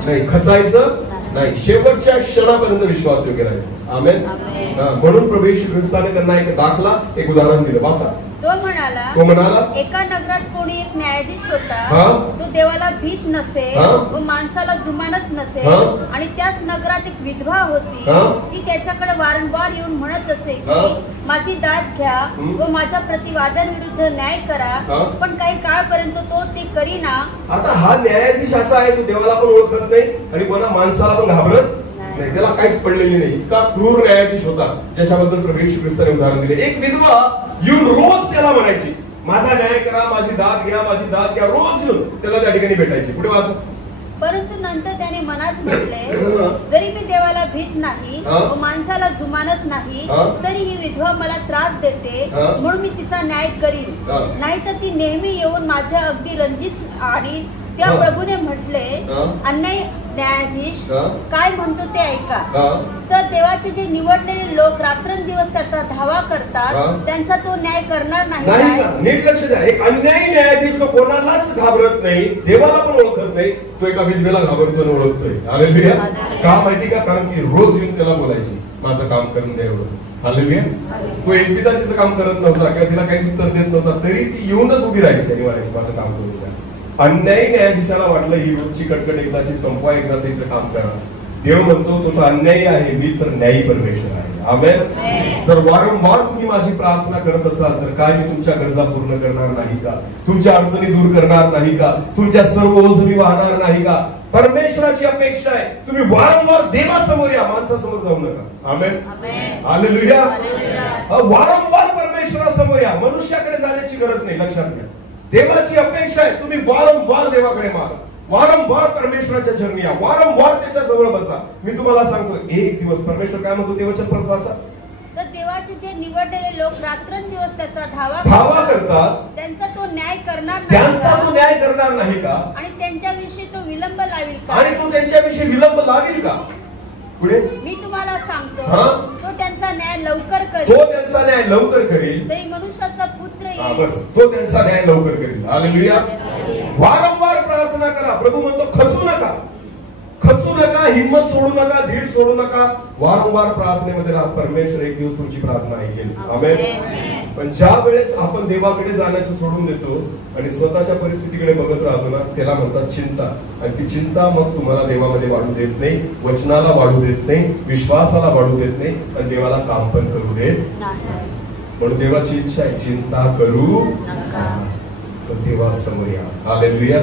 नाही, खचायचं नाही, शेवटच्या क्षणापर्यंत विश्वास योग्य राहायचा. आमेन. म्हणून प्रभू येशू ख्रिस्ताने त्यांना एक दाखला, एक उदाहरण दिलं. वाचा. तो म्हणाला, एका नगरात कोणी एक न्यायाधीश होता, तो देवाला भीत नसे व माणसाला जुमानत नसे, आणि त्याच नगरात एक विधवा होती, ती त्याच्याकडे वारंवार येऊन म्हणत असे की माझी दाद घ्या व माझ्या प्रतिवादांविरुद्ध न्याय करा, पण काही काळपर्यंत तो ते करीना. आता हा न्यायाधीश असा आहे, तो देवाला पण ओळखत नाही आणि कोणा माणसाला पण घाबरत नाही, त्याला काहीच पडलेली नाही. इतका क्रूर न्यायाधीश होता, ज्याच्याबद्दल प्रभू येशू ख्रिस्ताने उदाहरण दिले. एक विधवा येऊन रोज त्याला म्हणायची, माझा न्याय करा, माझी दाद घ्या, माझी दाद घ्या. रोज येऊन त्याला त्या ठिकाणी भेटायची. पुढे वाचा. परंतु नंतर त्याने मनात म्हटले, जरी मी देवाला भीत नाही व माणसाला जुमानत नाही, तरी ही विधवा मला त्रास देते, म्हणून मी तिचा न्याय करीन, नाहीतर ती नेहमी येऊन माझ्या अगदी रंजित. आणि त्या प्रभूने म्हटले, अन्याय न्यायाधीश काय म्हणतो ते ऐका. तर देवाचे जे निवडलेले लोक रात्रंदिवस त्याचा धावा करतात, त्यांचा तो न्याय करणार नाही. नीट लक्ष द्या. एक अन्यायी न्यायाधीश जो कोणालाच घाबरत नाही, देवाला पण ओळखत नाही, तो एका विधवेला घाबरतो आणि ओळखतोय. हालेलुया. का माहिती का? कारण की रोज येऊन त्याला बोलायची, माझं काम करून द्या एवढं. हालेलुया. तो एकदा तिचं काम करत नव्हता किंवा तिला काही उत्तर देत नव्हता, तरी ती येऊनच उभी राहायची आणि म्हणायची माझं काम करून द्या. अन्यायी न्यायाधीशाला वाटलं ही रोजची कटकट एकदाची संपवा, एकदाच हिचं काम करा. देव म्हणतो तो अन्यायी आहे, मी तर न्यायी परमेश्वर आहे. आमेन. जर वारंवार तुम्ही माझी प्रार्थना करत असाल तर काय मी तुमच्या गरजा पूर्ण करणार नाही का? तुमच्या अडचणी दूर करणार नाही का? तुमच्या सर्व ओझ मी वाहणार नाही का? परमेश्वराची अपेक्षा आहे तुम्ही वारंवार देवासमोर या, माणसासमोर जाऊ नका. आमेन. हालेलुया. वारंवार परमेश्वरासमोर या, मनुष्याकडे जाण्याची गरज नाही. लक्षात घ्या, देवाची अपेक्षा आहे तुम्ही वारंवार देवाकडे मागा, वारंवार परमेश्वराच्या चरणी या, वारंवार त्याच्या जवळ बसा. मी तुम्हाला सांगतो, एक दिवस परमेश्वर काय म्हणतो देवाच्या परत वाचा. तर देवाचे जे निवडलेले लोक रात्रंदिवस त्याचा धावा करतात, त्यांचा तो न्याय करणार नाही का? आणि त्यांच्याविषयी तो विलंब लावेल का? आणि तो त्यांच्याविषयी विलंब लावेल का? पुढे मी तुम्हाला सांगतो, तो त्यांचा न्याय लवकर करेल, तरी मनुष्याचा पुत्र येईल. बस, तो त्यांचा न्याय लवकर करेल. हालेलुया. वारंवार प्रार्थना करा. प्रभू म्हणतो खचू नका, खचू नका. हिंमत सोडू नका, धीर सोडू नका, वारंवार प्रार्थनेमध्ये राहा. परमेश्वर एक दिवस तुमची प्रार्थना ऐकेल. आमेन. पण ज्या वेळेस आपण देवाकडे जाण्याचं सोडून देतो आणि स्वतःच्या परिस्थितीकडे बघत राहतो ना, त्याला म्हणतात चिंता. आणि ती चिंता मग तुम्हाला देवामध्ये वाढू देत नाही, वचनाला वाढू देत नाही, विश्वासाला वाढू देत नाही, आणि देवाला काम पण करू देत. म्हणून देवाची इच्छा आहे, चिंता करू नका, देवा समोर या. हालेलुया.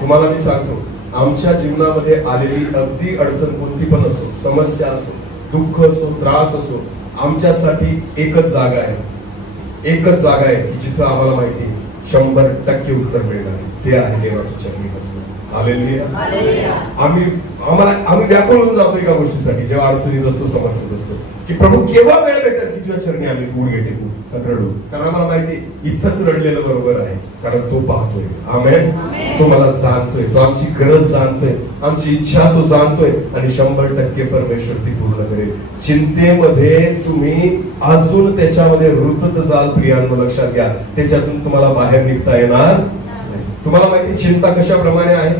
तुम्हाला मी सांगतो, आमच्या जीवनामध्ये आलेली अगदी अडचण कोणती पण असो, समस्या असो, दुःख असो, त्रास असो, आमच्यासाठी एकच जागा आहे, एकच जागा आहे की जिथं आम्हाला माहिती 100% उत्तर मिळणार आहे. ते आहे देवाच्या चरणी बसणं. हालेलुया. आम्ही व्याकुळ होऊन जातो एका गोष्टीसाठी, जेव्हा अडचणीत असतो, समस्येत असतो, की प्रभू केव्हा वेळ भेटेल की तुझ्या चरणी आम्ही कूड घेते, रडू. कारण आम्हाला माहिती इथंच रडलेलं बरोबर आहे, कारण तो पाहतोय. आमेन. तो मला जाणतोय, तो आमची गरज जाणतोय, आमची इच्छा तो जाणतोय, आणि 100% परमेश्वर ती पूर्ण करेल. चिंतेमध्ये तुम्ही अजून त्याच्यामध्ये रुतत जाल प्रियांनो, लक्षात घ्या, त्याच्यातून तुम्हाला बाहेर निघता येणार. तुम्हाला माहिती चिंता कशाप्रमाणे आहे.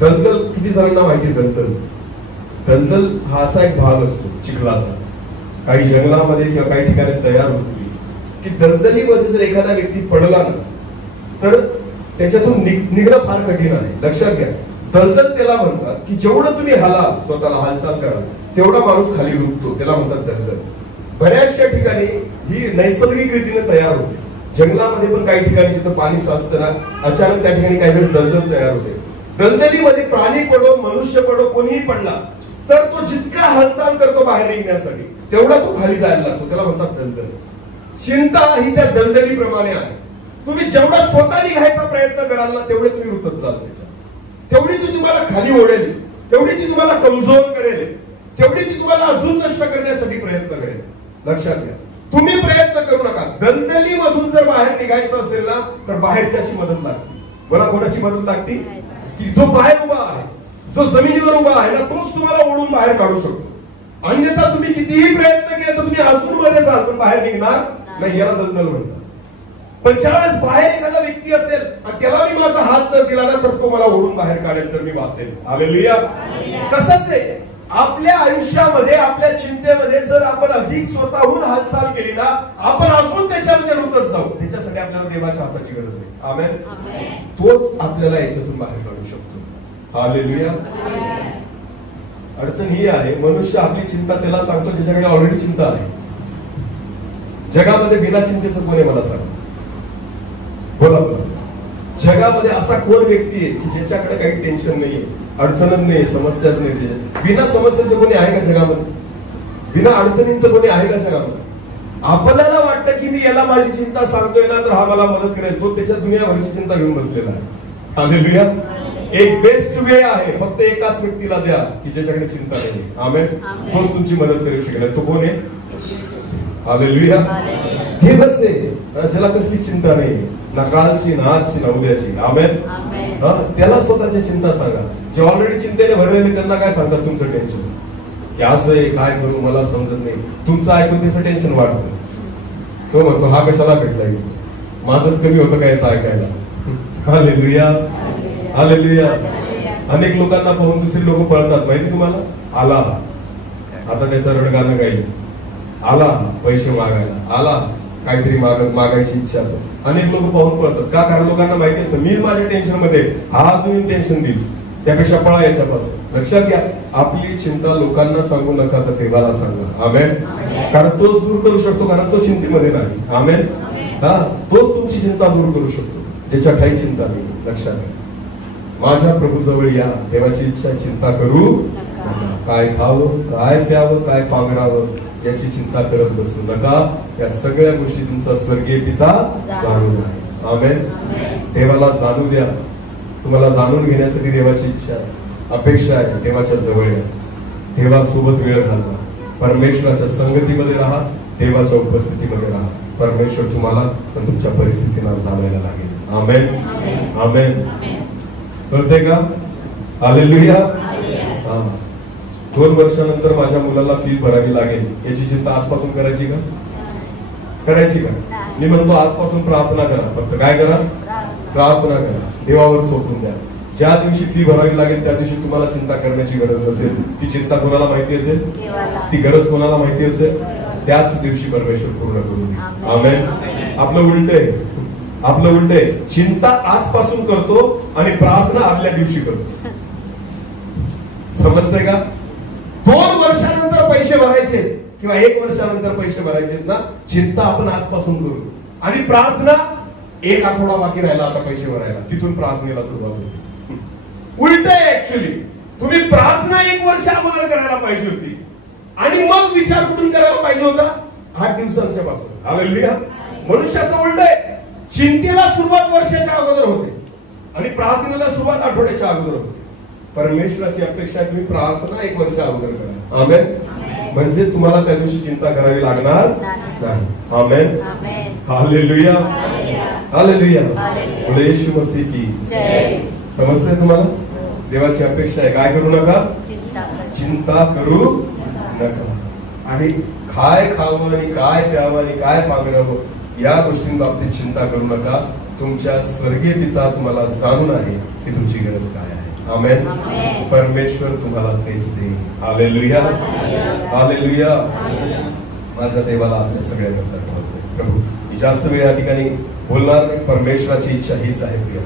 दलदल किती जणांना माहिती? दलदल हा असा एक भाग असतो चिखलाचा, काही जंगलामध्ये किंवा काही ठिकाणी तयार होतो की दलदलीमध्ये जर एखादा व्यक्ती पडला ना, तर त्याच्यातून निघणं फार कठीण आहे. लक्षात घ्या, दलदल त्याला म्हणतात की जेवढं तुम्ही हालाल, स्वतःला हालचाल कराल, तेवढा माणूस खाली डुबतो, त्याला म्हणतात दलदल. बऱ्याचशा ठिकाणी ही नैसर्गिक रीतीने तयार होते. जंगलामध्ये पण काही ठिकाणी जिथं पाणी साचतं ना, अचानक त्या ठिकाणी काही वेळेस दलदल तयार होते. दलदलीमध्ये प्राणी पडो, मनुष्य पडो, कोणीही पडला तर तो जितका हालचाल करतो बाहेर निघण्यासाठी, तेवढा तो खाली जायला लागतो, त्याला म्हणतात दलदल. चिंता ही त्या दलदलीप्रमाणे आहे. तुम्ही जेवढा स्वतः निघायचा प्रयत्न कराल ना, तेवढे तुम्ही रुतत जाल त्याच्या, तेवढी ती तुम्हाला खाली ओढेल, तेवढी ती तुम्हाला कमजोर करेल, तेवढी ती तुम्हाला अजून नष्ट करण्यासाठी प्रयत्न करेल. लक्षात घ्या, तुम्ही प्रयत्न करू नका. दलदलीमधून जर बाहेर निघायचं असेल ना, तर बाहेरच्याची मदत लागते. मला कोणाची मदत लागते? की जो बाहेर उभा आहे, जो जमिनीवर उभा आहे ना, तोच तुम्हाला ओढून बाहेर काढू शकतो. अन्यथा तुम्ही कितीही प्रयत्न केले तर तुम्ही अजून मध्ये जाल, पण बाहेर निघणार नाही. याला दलदल म्हणतात. पण ज्यावेळेस बाहेर एखादा व्यक्ती असेल आणि त्याला मी माझा हात जर दिला ना, तर तो मला ओढून बाहेर काढेल, तर मी वाचेल. हालेलुया. तसंच आहे आपल्या आयुष्यामध्ये, आपल्या चिंतेमध्ये जर आपण अधिक स्वतःहून हालचाल केली ना, आपण अजून त्याच्यामध्ये रुतत जाऊ. त्याच्यासाठी आपल्याला देवाच्या हाताची गरज आहे. आमेन. तोच आपल्याला याच्यातून बाहेर काढू शकतो. हालेलुया. अडचण ही आहे, मनुष्य आपली चिंता त्याला सांगतो ज्याच्याकडे ऑलरेडी चिंता आहे. जगामध्ये बिना चिंतेचं कोण आहे मला सांग? बोला बोला. जगामध्ये असा कोण व्यक्ती आहे की ज्याच्याकडे काही टेन्शन नाहीये, अडचणच नाही, समस्याच नाही? बिना समस्याचं कोणी आहे का जगामध्ये? बिना अडचणींचं कोणी आहे का जगामध्ये? आपल्याला वाटतं की मी याला माझी चिंता सांगतोय ना, तर हा मला मदत करेल. तो त्याच्या दुनियाभरची चिंता घेऊन बसलेला आहे. हालेलुया. एक बेस्ट वे आहे, फक्त एकाच व्यक्तीला द्या की ज्याच्याकडे चिंता नाही. आमेन. तोच तुमची मदत करू शकेल. तो कोण आहे? हालेलुया. देवच आहे, ज्याला कसली चिंता नाही, ना कालची, ना आजची, ना उद्याची. आमेन. त्याला स्वतःच्या चिंता सांगा. जे ऑलरेडी चिंतेने भरलेले त्यांना काय सांगतात? तुमचं टेन्शन हे असं आहे, काय करू मला समजत नाही. तुमचं ऐकून त्याचं टेन्शन वाढतं. तो म्हणतो हा कशाला भेटला, माझंच कमी होतं काय ऐकायला. हालेलुया. हालेलुया. अनेक लोकांना पाहून दुसरी लोक पळतात, माहिती तुम्हाला? आला आता त्याचं रडगाणं काही, आला पैसे मागायला, आला काहीतरी मागायची इच्छा असेल. अनेक लोक पाहून पळतात. का? कारण लोकांना माहिती असतं मी माझ्या टेन्शन मध्ये, हा अजून टेन्शन देईल, त्यापेक्षा पळा याच्यापासून. लक्षात घ्या, आपली चिंता लोकांना सांगू नका, तर देवाला सांगा. आमेन. कारण तोच दूर करू शकतो, कारण तो चिंतेमध्ये नाही. आमेन. तोच तुमची चिंता दूर करू शकतो, ज्याच्या काही चिंता नाही. लक्षात घ्या, माझ्या प्रभू जवळ या. देवाची इच्छा, चिंता करू काय खावं, काय प्यावं, काय पांघरावं याची चिंता करत बसू नका. या सगळ्या गोष्टी तुमचा स्वर्गीय पिता जाणून आहे. आमेन. देवाला जाणू द्या. तुम्हाला जाणून घेण्यासाठी देवाची इच्छा आहे, अपेक्षा आहे. देवाच्या जवळ या, देवासोबत वेळ घालवा, परमेश्वराच्या संगतीमध्ये राहा, देवाच्या उपस्थितीमध्ये राहा. परमेश्वर तुम्हाला पण तुमच्या परिस्थितीला जाणायला लागेल. आमेन. आमेन. कळते का? हालेलुया. 2 वर्षानंतर माझ्या मुलाला फी भरावी लागेल याची चिंता आजपासून करायची का? करायची का? मी म्हणतो आजपासून प्रार्थना करा. फक्त काय करा? प्रार्थना करा. देवावर सोडून द्या. ज्या दिवशी फी भरावी लागेल त्या दिवशी तुम्हाला चिंता करण्याची गरज नसेल. ती चिंता कोणाला माहिती असेल, ती गरज कोणाला माहिती असेल, त्याच दिवशी परमेश्वर पूर्ण करून. आमेन. आपलं उलट आहे, आपलं उलट आहे. चिंता आजपासून करतो आणि प्रार्थना आदल्या दिवशी करतो. समजतंय का? 2 वर्षानंतर पैसे भरायचे किंवा 1 वर्षानंतर पैसे भरायचे ना, चिंता आपण आजपासून करू आणि प्रार्थना 1 आठवडा बाकी राहिला आता पैसे भरायला, तिथून प्रार्थनेला सुरुवात होते. उलट आहे ऍक्च्युअली. तुम्ही प्रार्थना 1 वर्ष अगोदर करायला पाहिजे होती आणि मग विचार कुठून करायला पाहिजे होता? 8 दिवसांच्या पासून. हालेलुया. मनुष्याचं उलट आहे. चिंतेला सुरुवात वर्षाच्या अगोदर होते आणि प्रार्थनेला सुरुवात आठवड्याच्या अगोदर होते. परमेश्वराची अपेक्षा आहे तुम्ही प्रार्थना 1 वर्ष अगोदर करा. आमेन. म्हणजे तुम्हाला त्या दिवशी चिंता करावी लागणार नाही. आमेन. हालेलुया. हालेलुया. बोले येशू मसीह की जय. समजतंय तुम्हाला? देवाची अपेक्षा आहे काय करू नका, चिंता करू नका. आणि काय खावं आणि काय प्यावं आणि काय पांघरावं या गोष्टींबाबतीत चिंता करू नका. तुमच्या स्वर्गीय पिता तुम्हाला जाणून आहे की तुमची गरज काय आहे. आमेन. परमेश्वर तुम्हाला तेच देईल. हालेलुया. हालेलुया. माझ्या देवाला आपल्या सगळ्यांना प्रभू मी जास्त वेळ या ठिकाणी बोलणार नाही. परमेश्वराची इच्छा हीच आहे प्रिय.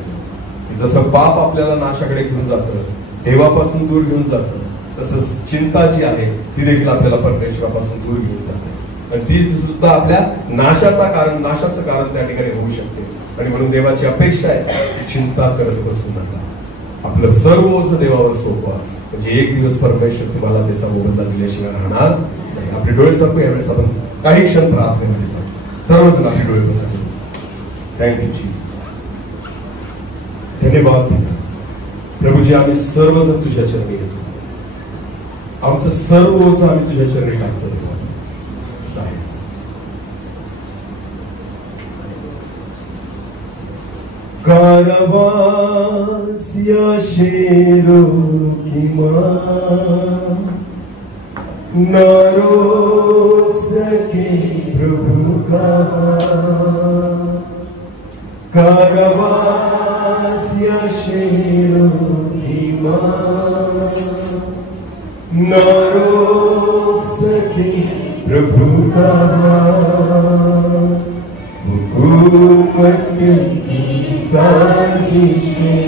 जसं पाप आपल्याला नाशाकडे घेऊन जातं, देवापासून दूर घेऊन जातं, तसंच चिंता जी आहे ती देखील आपल्याला परमेश्वरापासून दूर घेऊन जाते. आणि ती सुद्धा आपल्या नाशाचं कारण त्या ठिकाणी होऊ शकते. आणि म्हणून देवाची अपेक्षा आहे की चिंता करत बसू नका. आपलं सर्व ओझं देवावर सोपवा. म्हणजे एक दिवस परमेश्वर तुम्हाला त्याचा मोबदला दिल्याशिवाय राहणार नाही. आपले डोळे झाकू. यावेळेस आपण काही क्षण प्रार्थनेमध्ये जाऊ. सर्वजण आपले डोळे बघा. Thank you Jesus. धन्यवाद प्रभूजी. आम्ही सर्वजण तुझ्या चरणी येतो. आमचं सर्व ओझं आम्ही तुझ्या चरणी टाकतो. कारावास या शेरों की मां न रोक सके प्रभु का. कारावास या शेरों की मां न रोक सके प्रभु का. हुकूमत की साजिशें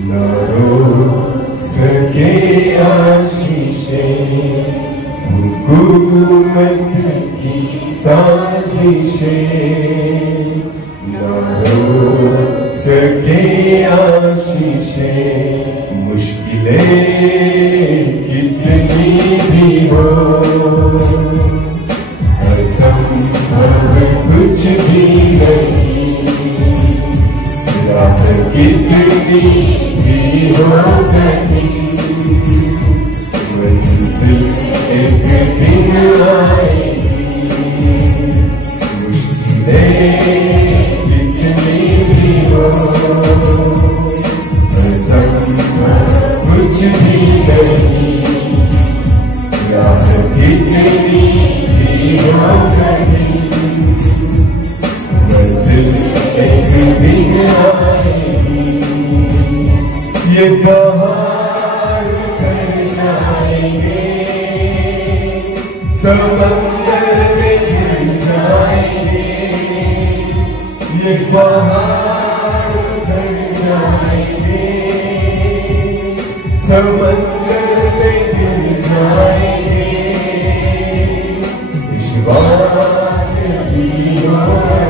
न रोक सके आशीषें. हुकूमत की साजिशें न रोक सके आशीषें. मुश्किलें कितनी भी हो कुछ भी नहीं. रात कितनी भी हो गई मंजिल एक दिन आएगी. मुश्किलें कितनी भी हो कुछ भी नहीं. रात कितनी भी हो गई एक दिन आएगी. ये पहाड़ कर जाएंगे, समंदर में गिर जाएंगे. ये पहाड़ कर जाएंगे, समंदर में गिर जाएंगे. विश्वास भी होगा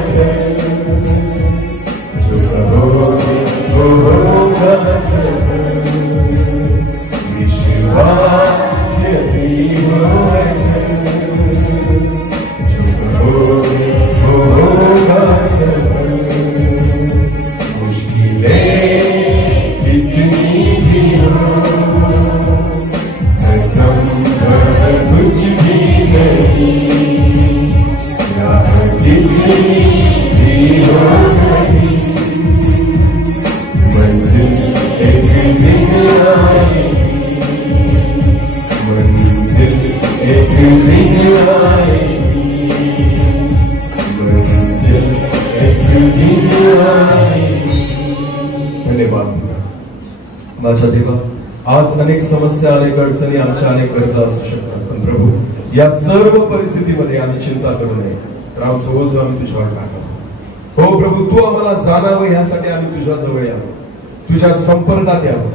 विश्वास भी होगा मुश्किलें कितनी भी हो कुछ भी नहीं. माझ्या देवा, आज अनेक समस्या, अनेक अडचणी, आमच्या अनेक गरजा असू शकतात, पण प्रभू या सर्व परिस्थितीमध्ये आम्ही चिंता करू नये, तर आमचं ओझं आम्ही तुझ्यावर टाकावं. हो प्रभू, तू आम्हाला जाणावं यासाठी आम्ही तुझ्या जवळ यावं, तुझ्या संपर्कात यावं,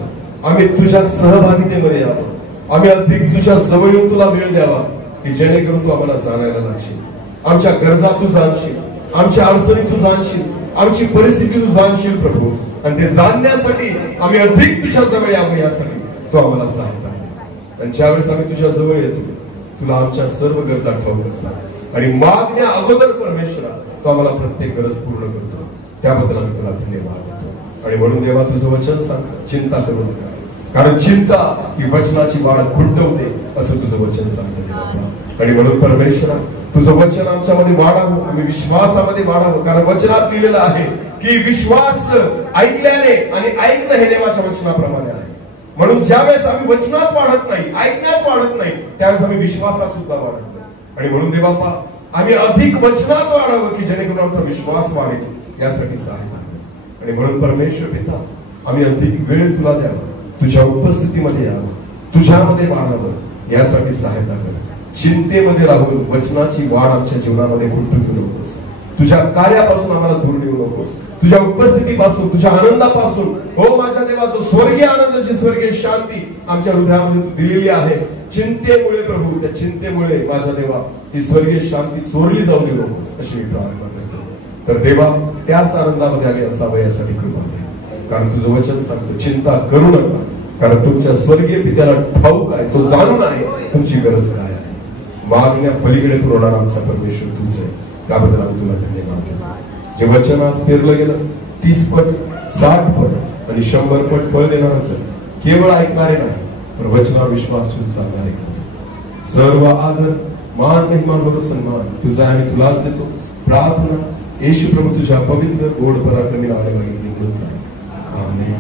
आम्ही तुझ्या सहभागितेमध्ये यावं, आम्ही अधिक तुझ्या जवळ येऊन तुला वेळ द्यावा, की जेणेकरून तू आम्हाला जाणायला लागशील, आमच्या गरजा तू जाणशील, आमच्या अडचणी तू जाणशील, आमची परिस्थिती तू जाणशील प्रभू. आणि ते जाणण्यासाठी आम्ही अधिक तुझ्या जवळ यावं यासाठी तू आम्हाला सहायता कर. आणि ज्यावेळेस आम्ही तुझ्या जवळ येतो, तुला आमच्या सर्व गरजा ठाऊक असतात आणि मागण्या अगोदर परमेश्वरा तो आम्हाला प्रत्येक गरज पूर्ण करतो. त्याबद्दल आम्ही तुला धन्यवाद देतो. आणि म्हणून देवा, तुझं वचन सांग, चिंता करू नका, कारण चिंता ही वचनाची वाढ खुंटवते असं तुझं वचन सांगतं. आणि म्हणून परमेश्वरा, तुझं वचन आमच्यामध्ये वाढावं, आम्ही विश्वासामध्ये वाढावं, कारण वचनात लिहिलेलं आहे की विश्वास ऐकल्याने आणि ऐकणं हे देवाच्या वचनाप्रमाणे आहे. म्हणून ज्यावेळेस आम्ही वचनात वाढत नाही, ऐकण्यात वाढत नाही, त्यावेळेस आम्ही विश्वासात सुद्धा वाढत नाही. आणि म्हणून देवापा, आम्ही अधिक वचनात वाढावं की जेणेकरून आमचा विश्वास वाढेल, यासाठी सहायता कर. आणि म्हणून परमेश्वर पिता, आम्ही अधिक वेळ तुला द्यावा, तुझ्या उपस्थितीमध्ये यावं, तुझ्यामध्ये वाढावं यासाठी सहायता कर. चिंतेमध्ये राहून वचनाची वाढ आमच्या जीवनामध्ये खुंटू देऊ नकोस, तुझ्या कार्यापासून आम्हाला दूर नेऊ नकोस, तुझ्या उपस्थितीपासून, तुझ्या आनंदापासून. हो माझ्या देवा, जो स्वर्गीय आनंदाची स्वर्गीय शांती आमच्या हृदयामध्ये तू दिलेली आहे, चिंतेमुळे प्रभू, त्या चिंतेमुळे माझ्या देवा ही स्वर्गीय शांती चोरली जाऊ देऊ नकोस अशी मी प्रार्थना करतो. तर देवा, त्याच आनंदामध्ये आम्ही असावं यासाठी कृपा कर, कारण तुझं वचन सांगतं चिंता करू नका, कारण तुमच्या स्वर्गीय पित्याला ठाऊक आहे, तो जाणून आहे तुमची गरज काय आहे. मागण्या पलीकडे पुरवणार आमचा परमेश्वर तुझं आहे, त्याबद्दल आम्ही तुला धन्यवाद देतो. जे वचन आज पेरलं गेलं 30 पट, 60 पट आणि 100 पट फळ देणार होतं, केवळ ऐकणारे नाही, पण वचनावर विश्वास ठेवून चालणारे. सर्व आदर, मान, महिमा व सन्मान तुझा आम्ही तुलाच देतो. प्रार्थना येशू प्रभू तुझ्या पवित्र गोड पराक्रमी नावाने मागितली. आमेन.